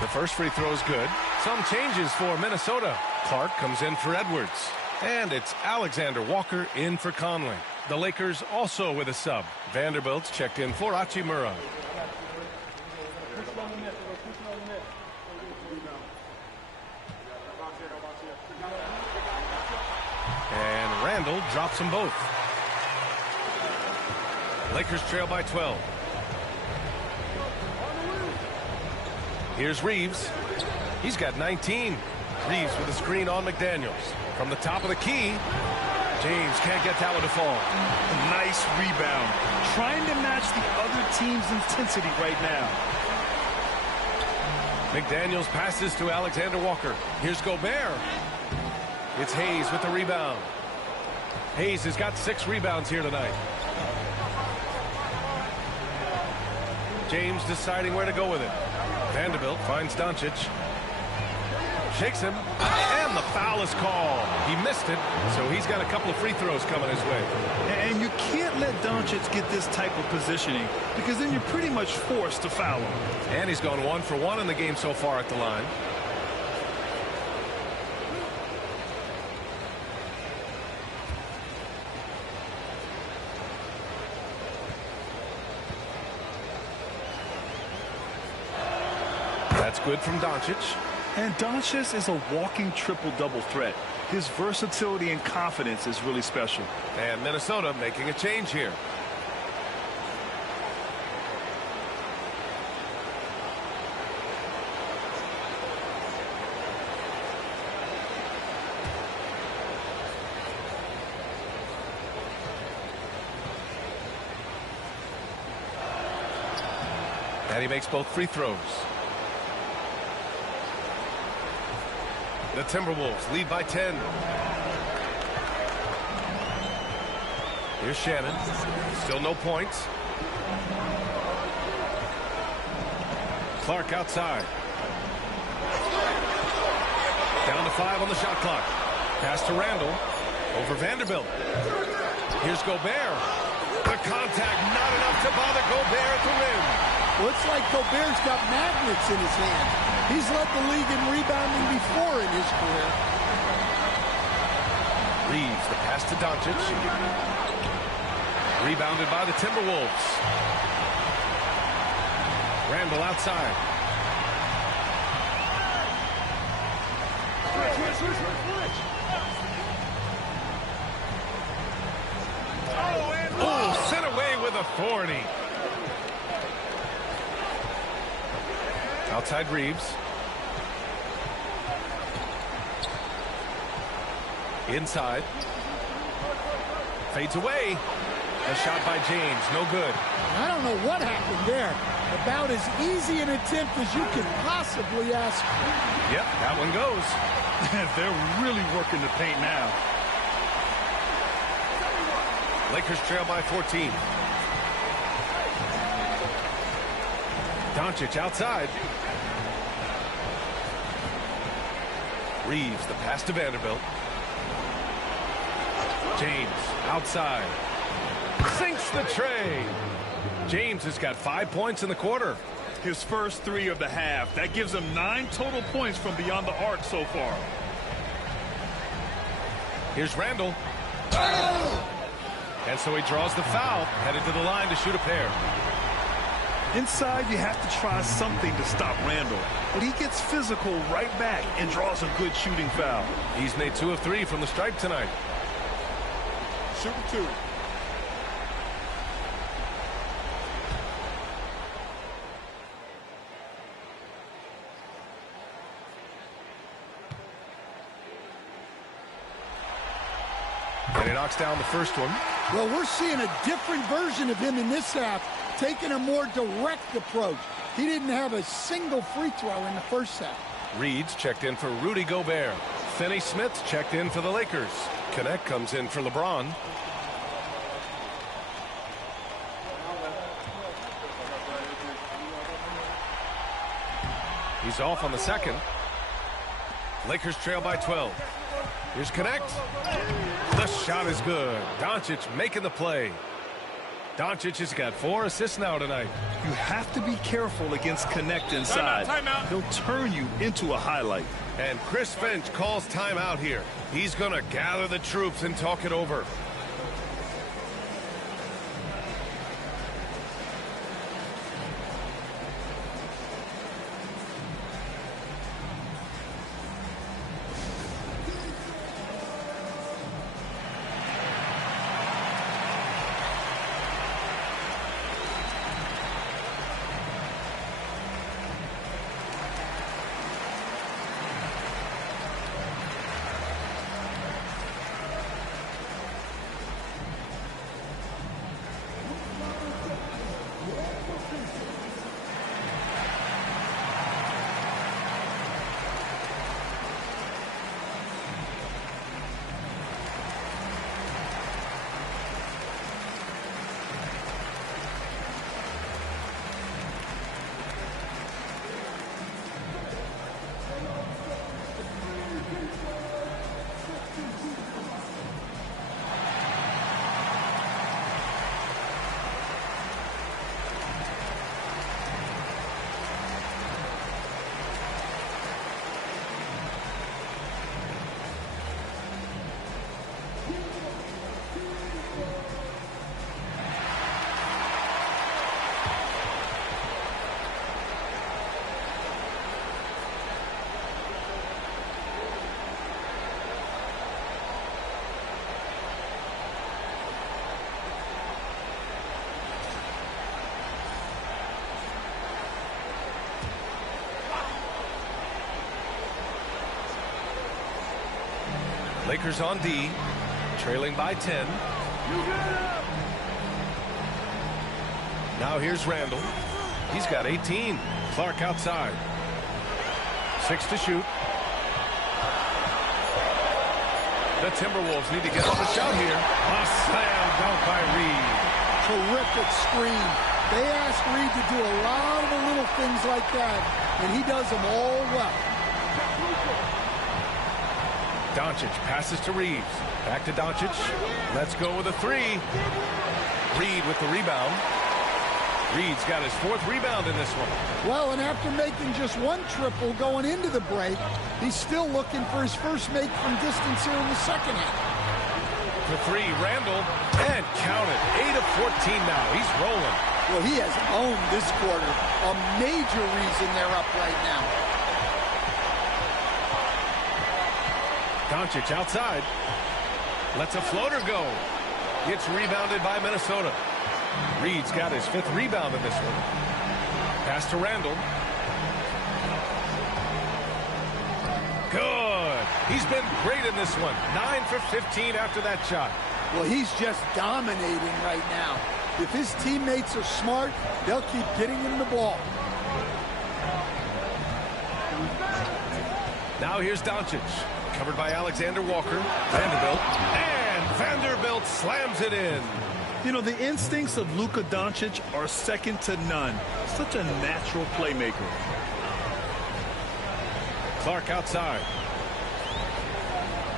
The first free throw is good. Some changes for Minnesota. Clark comes in for Edwards. And it's Alexander Walker in for Conley. The Lakers also with a sub. Vanderbilt's checked in for Hachimura. And Randall drops them both. Lakers trail by 12. Here's Reeves. He's got 19. Reeves with a screen on McDaniels. From the top of the key, James can't get that one to fall. Nice rebound. Trying to match the other team's intensity right now. McDaniels passes to Alexander Walker. Here's Gobert. It's Hayes with the rebound. Hayes has got 6 rebounds here tonight. James deciding where to go with it. Vanderbilt finds Doncic. Shakes him. And the foul is called. He missed it, so he's got a couple of free throws coming his way. And you can't let Doncic get this type of positioning because then you're pretty much forced to foul him. And he's gone 1 for 1 in the game so far at the line. That's good from Doncic. And Doncic is a walking triple-double threat. His versatility and confidence is really special. And Minnesota making a change here. And he makes both free throws. The Timberwolves lead by 10. Here's Shannon. Still no points. Clark outside. Down to 5 on the shot clock. Pass to Randall. Over Vanderbilt. Here's Gobert. The contact not enough to bother Gobert at the rim. Well, it's like Gobert's got magnets in his hand. He's led the league in rebounding before in his career. Reeves, the pass to Doncic. Rebounded by the Timberwolves. Randall outside. Oh, sent away with authority. Outside Reeves. Inside. Fades away. A shot by James. No good. I don't know what happened there. About as easy an attempt as you could possibly ask for. Yep, that one goes. They're really working the paint now. Lakers trail by 14. Doncic outside. Reeves, the pass to Vanderbilt. James outside. Sinks the tray. James has got 5 points in the quarter. His first 3 of the half. That gives him 9 total points from beyond the arc so far. Here's Randall. And so he draws the foul, headed to the line to shoot a pair. Inside, you have to try something to stop Randall. But he gets physical right back and draws a good shooting foul. He's made 2 of 3 from the stripe tonight. Shooting 2. And he knocks down the first one. Well, we're seeing a different version of him in this half, taking a more direct approach. He didn't have a single free throw in the first half. Reed's checked in for Rudy Gobert. Finney Smith's checked in for the Lakers. Connect comes in for LeBron. He's off on the second. Lakers trail by 12. Here's Connect. The shot is good. Doncic making the play. Doncic has got 4 assists now tonight. You have to be careful against Connect inside. Timeout. He'll turn you into a highlight. And Chris Finch calls timeout here. He's going to gather the troops and talk it over. Lakers on D, trailing by 10. Now here's Randall. He's got 18. Clark outside. 6 to shoot. The Timberwolves need to get off a shot here. A slam dunk by Reed. Terrific screen. They asked Reed to do a lot of the little things like that, and he does them all well. Doncic passes to Reeves. Back to Doncic. Let's go with a 3. Reed with the rebound. Reed's got his 4th rebound in this one. Well, and after making just 1 triple going into the break, he's still looking for his first make from distance here in the second half. The 3, Randall, and count it. 8 of 14 now. He's rolling. Well, he has owned this quarter. A major reason they're up right now. Doncic outside. Lets a floater go. Gets rebounded by Minnesota. Reed's got his 5th rebound in this one. Pass to Randall. Good. He's been great in this one. 9 for 15 after that shot. Well, he's just dominating right now. If his teammates are smart, they'll keep getting him the ball. Now here's Doncic. Covered by Alexander Walker. Vanderbilt. And Vanderbilt slams it in. You know, the instincts of Luka Doncic are second to none. Such a natural playmaker. Clark outside.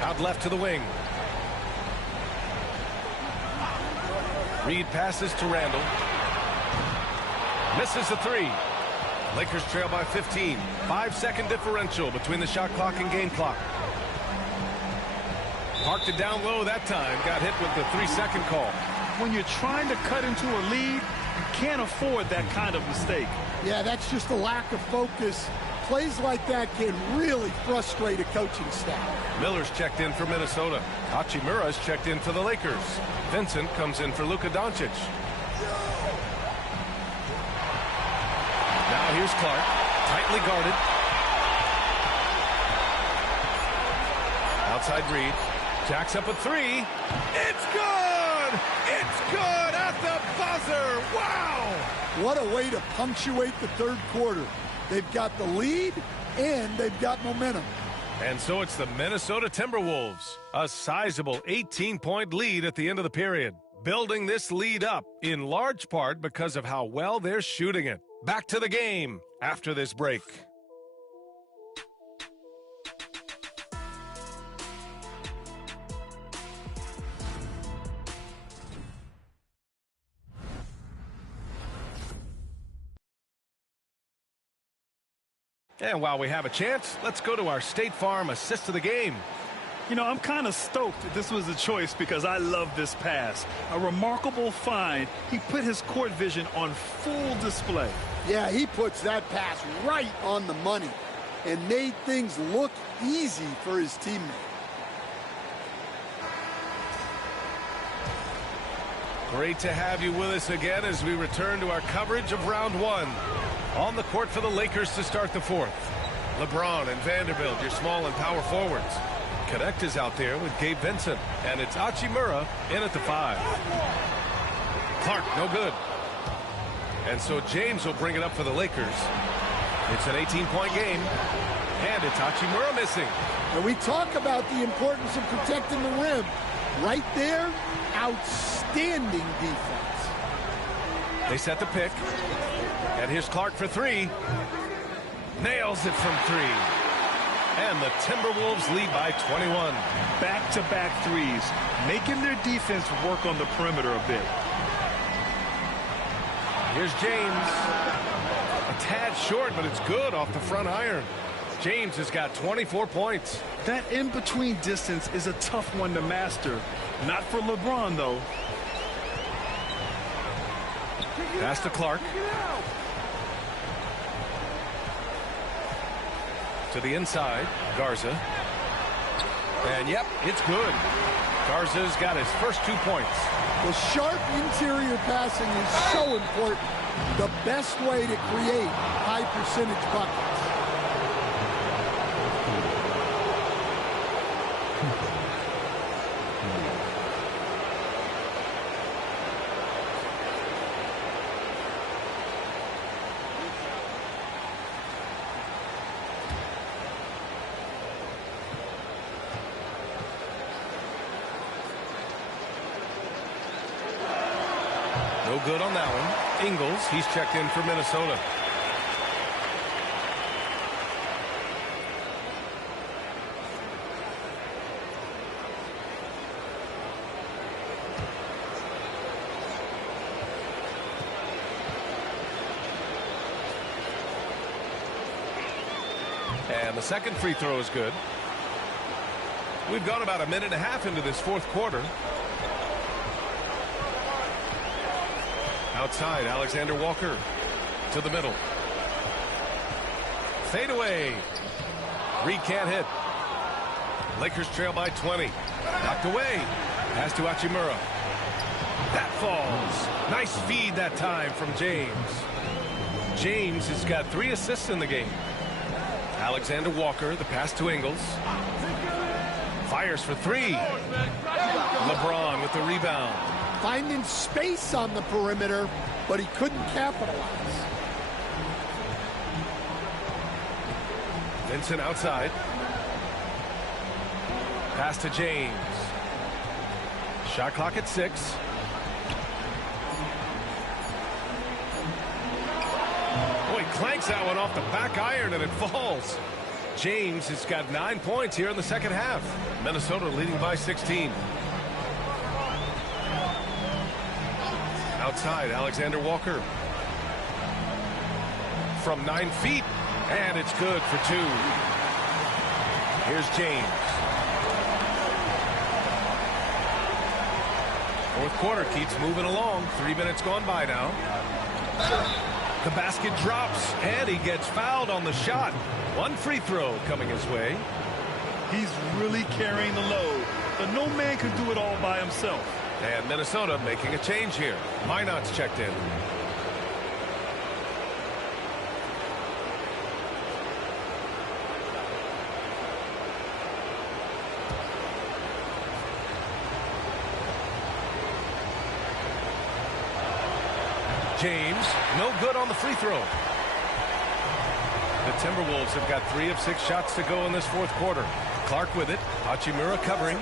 Out left to the wing. Reed passes to Randall. Misses the 3. Lakers trail by 15. 5-second differential between the shot clock and game clock. Parked it down low that time. Got hit with the 3-second call. When you're trying to cut into a lead, Can't afford that kind of mistake. Yeah, that's just a lack of focus. Plays like that can really frustrate a coaching staff. Miller's checked in for Minnesota. Hachimura's checked in for the Lakers. Vincent comes in for Luka Doncic. Now here's Clark, tightly guarded. Outside Reed, jacks up a three. It's good! It's good at the buzzer! Wow! What a way to punctuate the third quarter. They've got the lead, and they've got momentum. And so it's the Minnesota Timberwolves, a sizable 18-point lead at the end of the period. Building this lead up in large part because of how well they're shooting it. Back to the game after this break. And while we have a chance, let's go to our State Farm assist of the game. You know, I'm kind of stoked that this was a choice because I love this pass. A remarkable find. He put his court vision on full display. Yeah, he puts that pass right on the money and made things look easy for his teammate. Great to have you with us again as we return to our coverage of round one. On the court for the Lakers to start the fourth. LeBron and Vanderbilt, your small and power forwards. Connect is out there with Gabe Vincent, and it's Hachimura in at the 5. Clark, no good. And so James will bring it up for the Lakers. It's an 18-point game, and it's Hachimura missing. And we talk about the importance of protecting the rim. Right there, outstanding defense. They set the pick. And here's Clark for three. Nails it from three. And the Timberwolves lead by 21. Back-to-back threes, making their defense work on the perimeter a bit. Here's James. A tad short, but it's good off the front iron. James has got 24 points. That in-between distance is a tough one to master. Not for LeBron, though. Pass to Clark. To the inside, Garza. And yep, it's good. Garza's got his first 2 points. The sharp interior passing is so important. The best way to create high percentage buckets. No good on that one. Ingles, he's checked in for Minnesota. And the second free throw is good. We've gone about a minute and a half into this fourth quarter. Outside, Alexander Walker to the middle. Fade away. Reed can't hit. Lakers trail by 20. Knocked away. Pass to Hachimura. That falls. Nice feed that time from James. James has got 3 assists in the game. Alexander Walker, the pass to Ingles. Fires for 3. LeBron with the rebound. Finding space on the perimeter, but he couldn't capitalize. Vincent outside. Pass to James. Shot clock at 6. Boy, clanks that one off the back iron and it falls. James has got 9 points here in the second half. Minnesota leading by 16. Outside, Alexander Walker. From 9 feet, and it's good for 2. Here's James. Fourth quarter keeps moving along. 3 minutes gone by now. The basket drops, and he gets fouled on the shot. One free throw coming his way. He's really carrying the load, but no man can do it all by himself. And Minnesota making a change here. Minot's checked in. James, no good on the free throw. The Timberwolves have got 3 of 6 shots to go in this fourth quarter. Clark with it. Hachimura covering.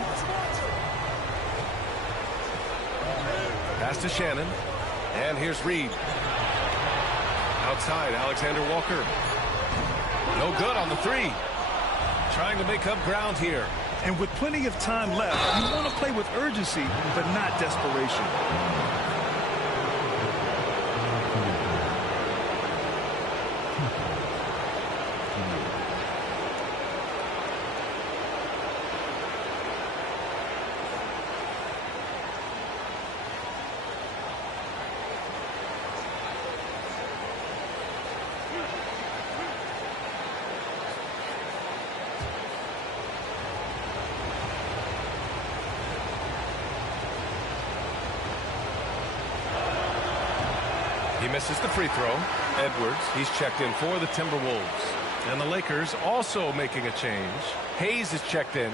Pass to Shannon. And here's Reed. Outside, Alexander Walker. No good on the 3. Trying to make up ground here. And with plenty of time left, you want to play with urgency, but not desperation. He misses the free throw. Edwards, he's checked in for the Timberwolves. And the Lakers also making a change. Hayes is checked in.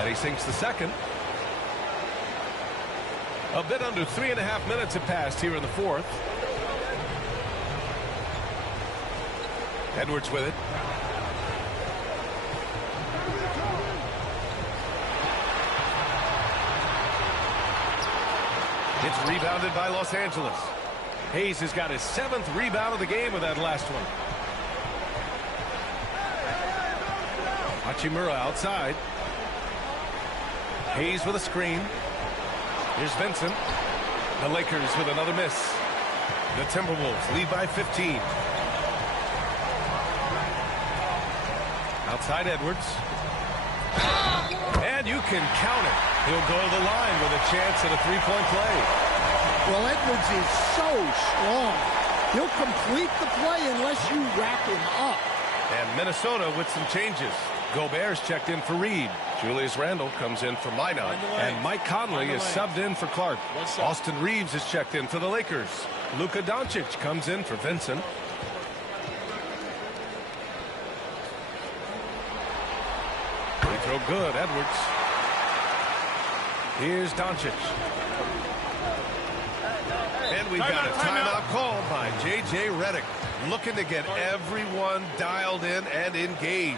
And he sinks the second. A bit under 3.5 minutes have passed here in the fourth. Edwards with it. It's rebounded by Los Angeles. Hayes has got his 7th rebound of the game with that last one. Hachimura outside. Hayes with a screen. Here's Vincent. The Lakers with another miss. The Timberwolves lead by 15. Outside Edwards. And you can count it. He'll go to the line with a chance at a three-point play. Well, Edwards is so strong. He'll complete the play unless you wrap him up. And Minnesota with some changes. Gobert's checked in for Reed. Julius Randle comes in for Minot. And Mike Conley is subbed in for Clark. Austin Reeves is checked in for the Lakers. Luka Doncic comes in for Vincent. Free throw good, Edwards. Here's Doncic. And we've got a timeout called by J.J. Redick, looking to get everyone dialed in and engaged.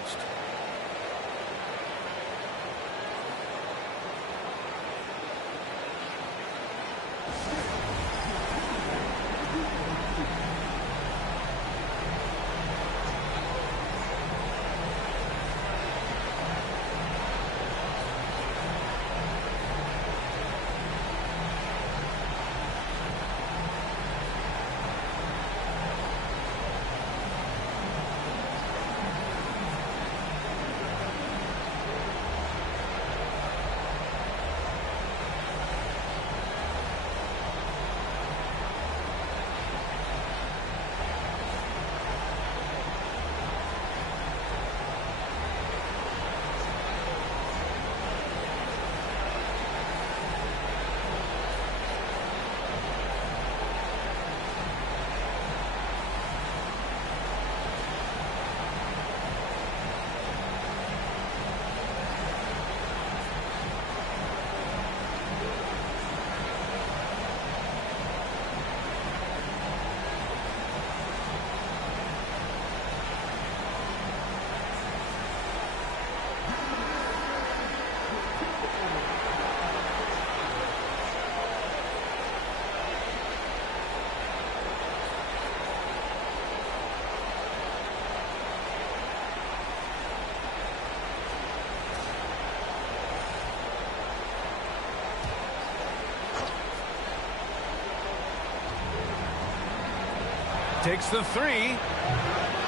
takes the three.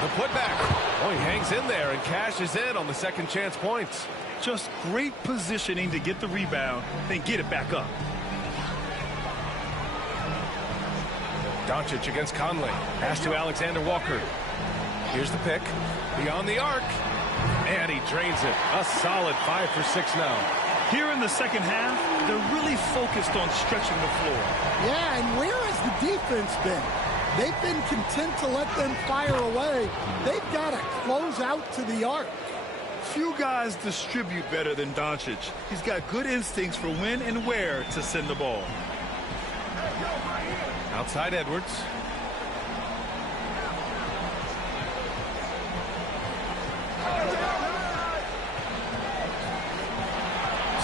The putback. Oh, he hangs in there and cashes in on the second chance points. Just great positioning to get the rebound, then get it back up. Doncic against Conley. Pass to Alexander Walker. Here's the pick. Beyond the arc. And he drains it. A solid 5 for 6 now. Here in the second half, they're really focused on stretching the floor. Yeah, and where has the defense been? They've been content to let them fire away. They've got to close out to the arc. Few guys distribute better than Doncic. He's got good instincts for when and where to send the ball. Outside Edwards.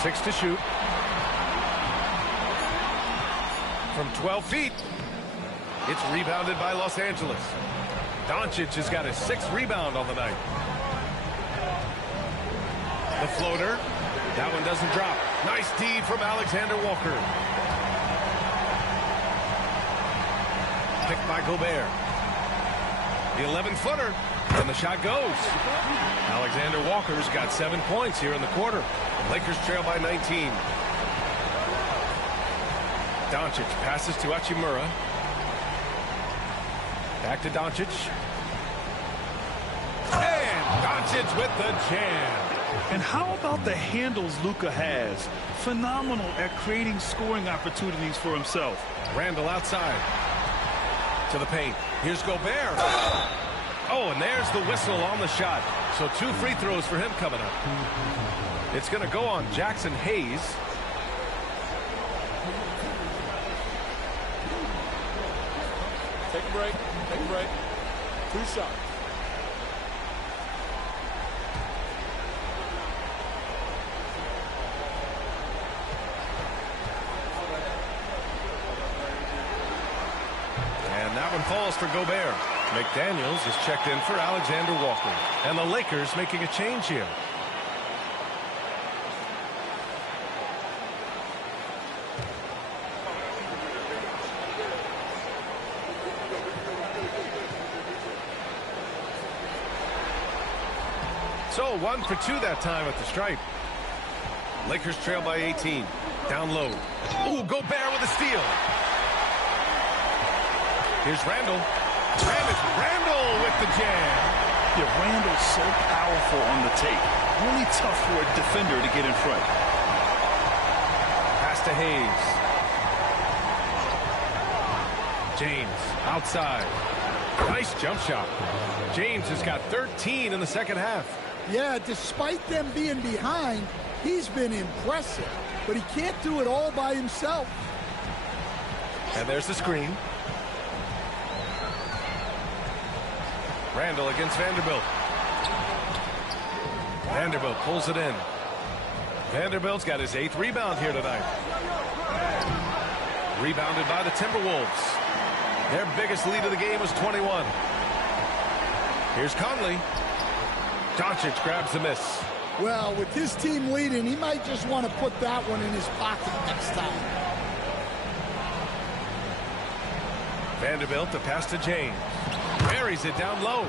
Six to shoot. From 12 feet. It's rebounded by Los Angeles. Doncic has got his 6th rebound on the night. The floater. That one doesn't drop. Nice D from Alexander Walker. Picked by Gobert. The 11-footer. And the shot goes. Alexander Walker's got 7 points here in the quarter. Lakers trail by 19. Doncic passes to Hachimura. Back to Doncic. And Doncic with the jam. And how about the handles Luka has? Phenomenal at creating scoring opportunities for himself. Randall outside. To the paint. Here's Gobert. Oh, and there's the whistle on the shot. So 2 free throws for him coming up. It's going to go on Jackson Hayes. Take a break. Take a break. 2 shots. And that one falls for Gobert. McDaniels is checked in for Alexander Walker. And the Lakers making a change here. So 1 for 2 that time at the stripe. Lakers trail by 18. Down low. Ooh, Gobert with a steal. Here's Randall. Randall with the jam. Yeah, Randall's so powerful on the tape. Really tough for a defender to get in front. Pass to Hayes. James outside. Nice jump shot. James has got 13 in the second half. Yeah, despite them being behind, he's been impressive. But he can't do it all by himself. And there's the screen. Randall against Vanderbilt. Vanderbilt pulls it in. Vanderbilt's got his 8th rebound here tonight. Rebounded by the Timberwolves. Their biggest lead of the game was 21. Here's Conley. Doncic grabs the miss. Well, with his team leading, he might just want to put that one in his pocket next time. Vanderbilt, the pass to James. Buries it down low.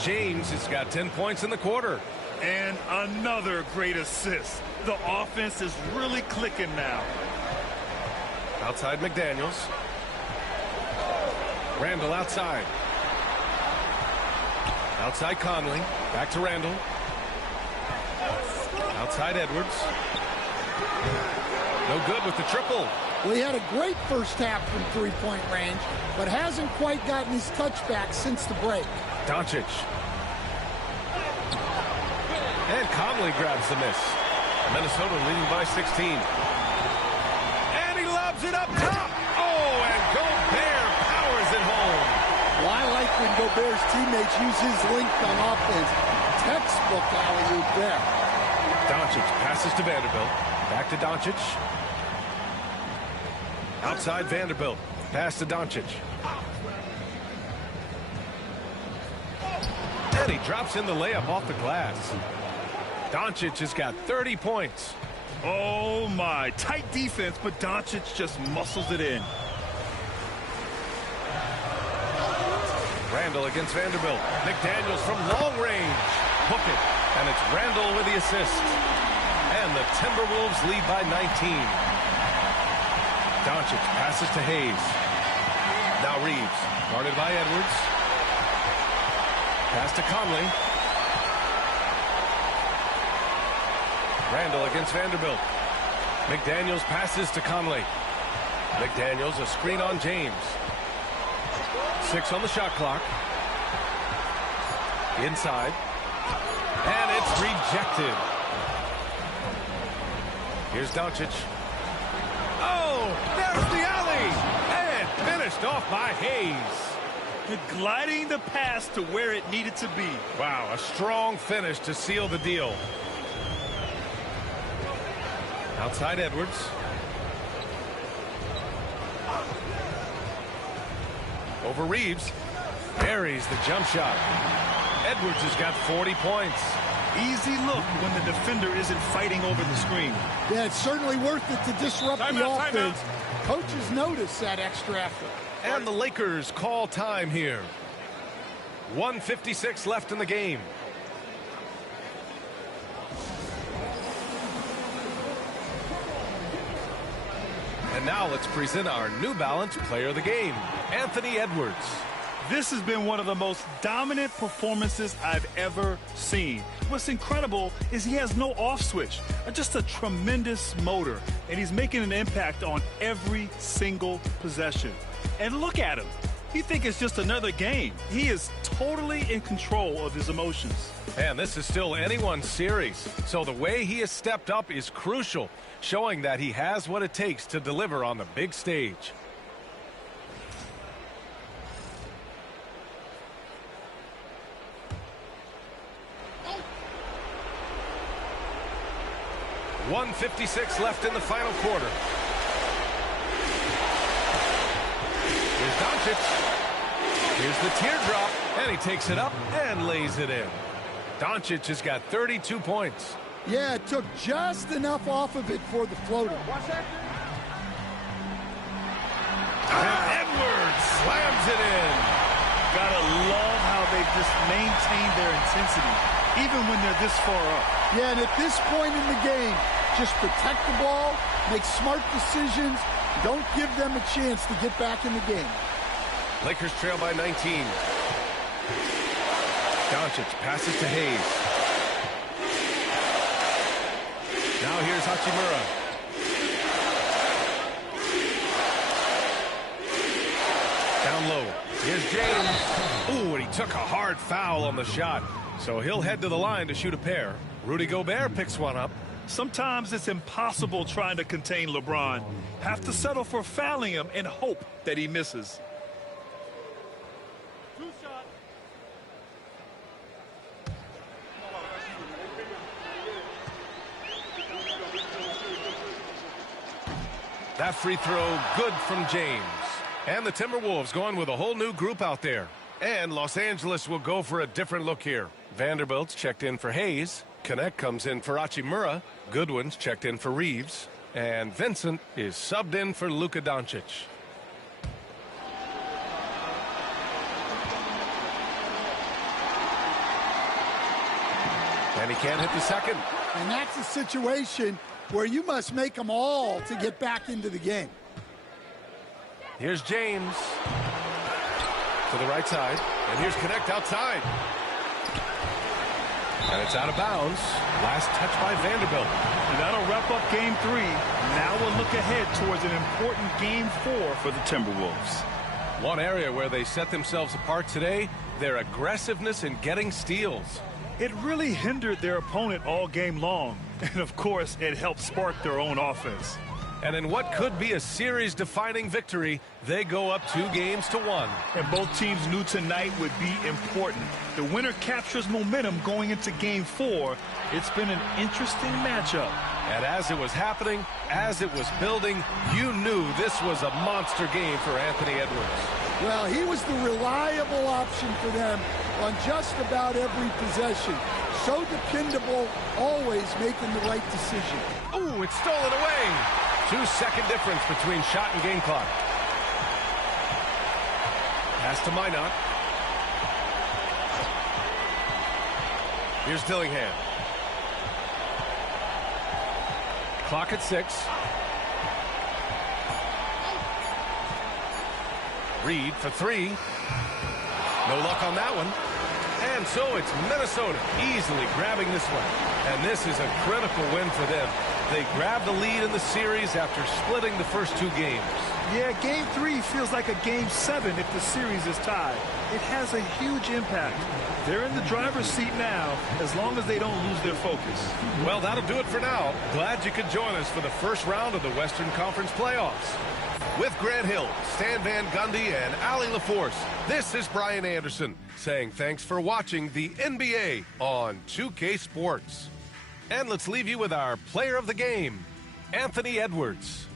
James has got 10 points in the quarter. And another great assist. The offense is really clicking now. Outside McDaniels. Randall outside. Outside Conley. Back to Randall. Outside Edwards. No good with the triple. Well, he had a great first half from three-point range, but hasn't quite gotten his touchback since the break. Doncic. And Conley grabs the miss. Minnesota leading by 16. And he lobs it up top. Oh, and Gobert powers it home. Well, I like when Gobert's teammates use his length on offense. Textbook alley-oop there. Doncic passes to Vanderbilt. Back to Doncic. Outside Vanderbilt. Pass to Doncic. And he drops in the layup off the glass. Doncic has got 30 points. Oh, my. Tight defense, but Doncic just muscles it in. Randall against Vanderbilt. McDaniels from long range. Hook it. And it's Randall with the assist. And the Timberwolves lead by 19. Doncic passes to Hayes. Now Reeves. Guarded by Edwards. Pass to Conley. Randall against Vanderbilt. McDaniels passes to Conley. McDaniels, a screen on James. 6 on the shot clock. Inside. And it's rejected. Here's Doncic. Oh, there's the alley. And finished off by Hayes. Gliding the pass to where it needed to be. Wow, a strong finish to seal the deal. Outside Edwards. Over Reeves. Buries the jump shot. Edwards has got 40 points. Easy look when the defender isn't fighting over the screen. Yeah, it's certainly worth it to disrupt the offense. Coaches notice that extra effort. And the Lakers call time here. 1:56 left in the game. And now let's present our New Balance player of the game, Anthony Edwards. This has been one of the most dominant performances I've ever seen. What's incredible is he has no off switch, just a tremendous motor, and he's making an impact on every single possession. And look at him. You think it's just another game. He is totally in control of his emotions. And this is still anyone's series, so the way he has stepped up is crucial, showing that he has what it takes to deliver on the big stage. .156 left in the final quarter. Here's Doncic. Here's the teardrop, and he takes it up and lays it in. Doncic has got 32 points. Yeah, it took just enough off of it for the floater. And Edwards slams it in. Gotta love how they've just maintained their intensity, even when they're this far up. Yeah, and at this point in the game, just protect the ball, make smart decisions, don't give them a chance to get back in the game. Lakers trail by 19. Doncic passes to Hayes. Now here's Hachimura. Down low. Here's James. Ooh, and he took a hard foul on the shot. So he'll head to the line to shoot a pair. Rudy Gobert picks one up. Sometimes it's impossible trying to contain LeBron. Have to settle for fouling him and hope that he misses. That free throw good from James. And the Timberwolves going with a whole new group out there. And Los Angeles will go for a different look here. Vanderbilt's checked in for Hayes. Connect comes in for Hachimura. Goodwin's checked in for Reeves. And Vincent is subbed in for Luka Doncic. And he can't hit the second. And that's a situation where you must make them all to get back into the game. Here's James to the right side. And here's Connect outside. And it's out of bounds. Last touch by Vanderbilt. And that'll wrap up game 3. Now we'll look ahead towards an important game 4 for the Timberwolves. One area where they set themselves apart today, their aggressiveness in getting steals. It really hindered their opponent all game long. And of course, it helped spark their own offense. And in what could be a series-defining victory, they go up 2-1. And both teams knew tonight would be important. The winner captures momentum going into game 4. It's been an interesting matchup. And as it was happening, as it was building, you knew this was a monster game for Anthony Edwards. Well, he was the reliable option for them on just about every possession. So dependable, always making the right decision. Ooh, it's stolen away. 2-second difference between shot and game clock. Pass to Minot. Here's Dillingham. Clock at 6. Reed for 3. No luck on that one. And so it's Minnesota easily grabbing this one. And this is a critical win for them. They grabbed the lead in the series after splitting the first 2 games. Yeah, Game 3 feels like a Game 7 if the series is tied. It has a huge impact. They're in the driver's seat now, as long as they don't lose their focus. Well, that'll do it for now. Glad you could join us for the first round of the Western Conference playoffs. With Grant Hill, Stan Van Gundy, and Allie LaForce, this is Brian Anderson saying thanks for watching the NBA on 2K Sports. And let's leave you with our player of the game, Anthony Edwards.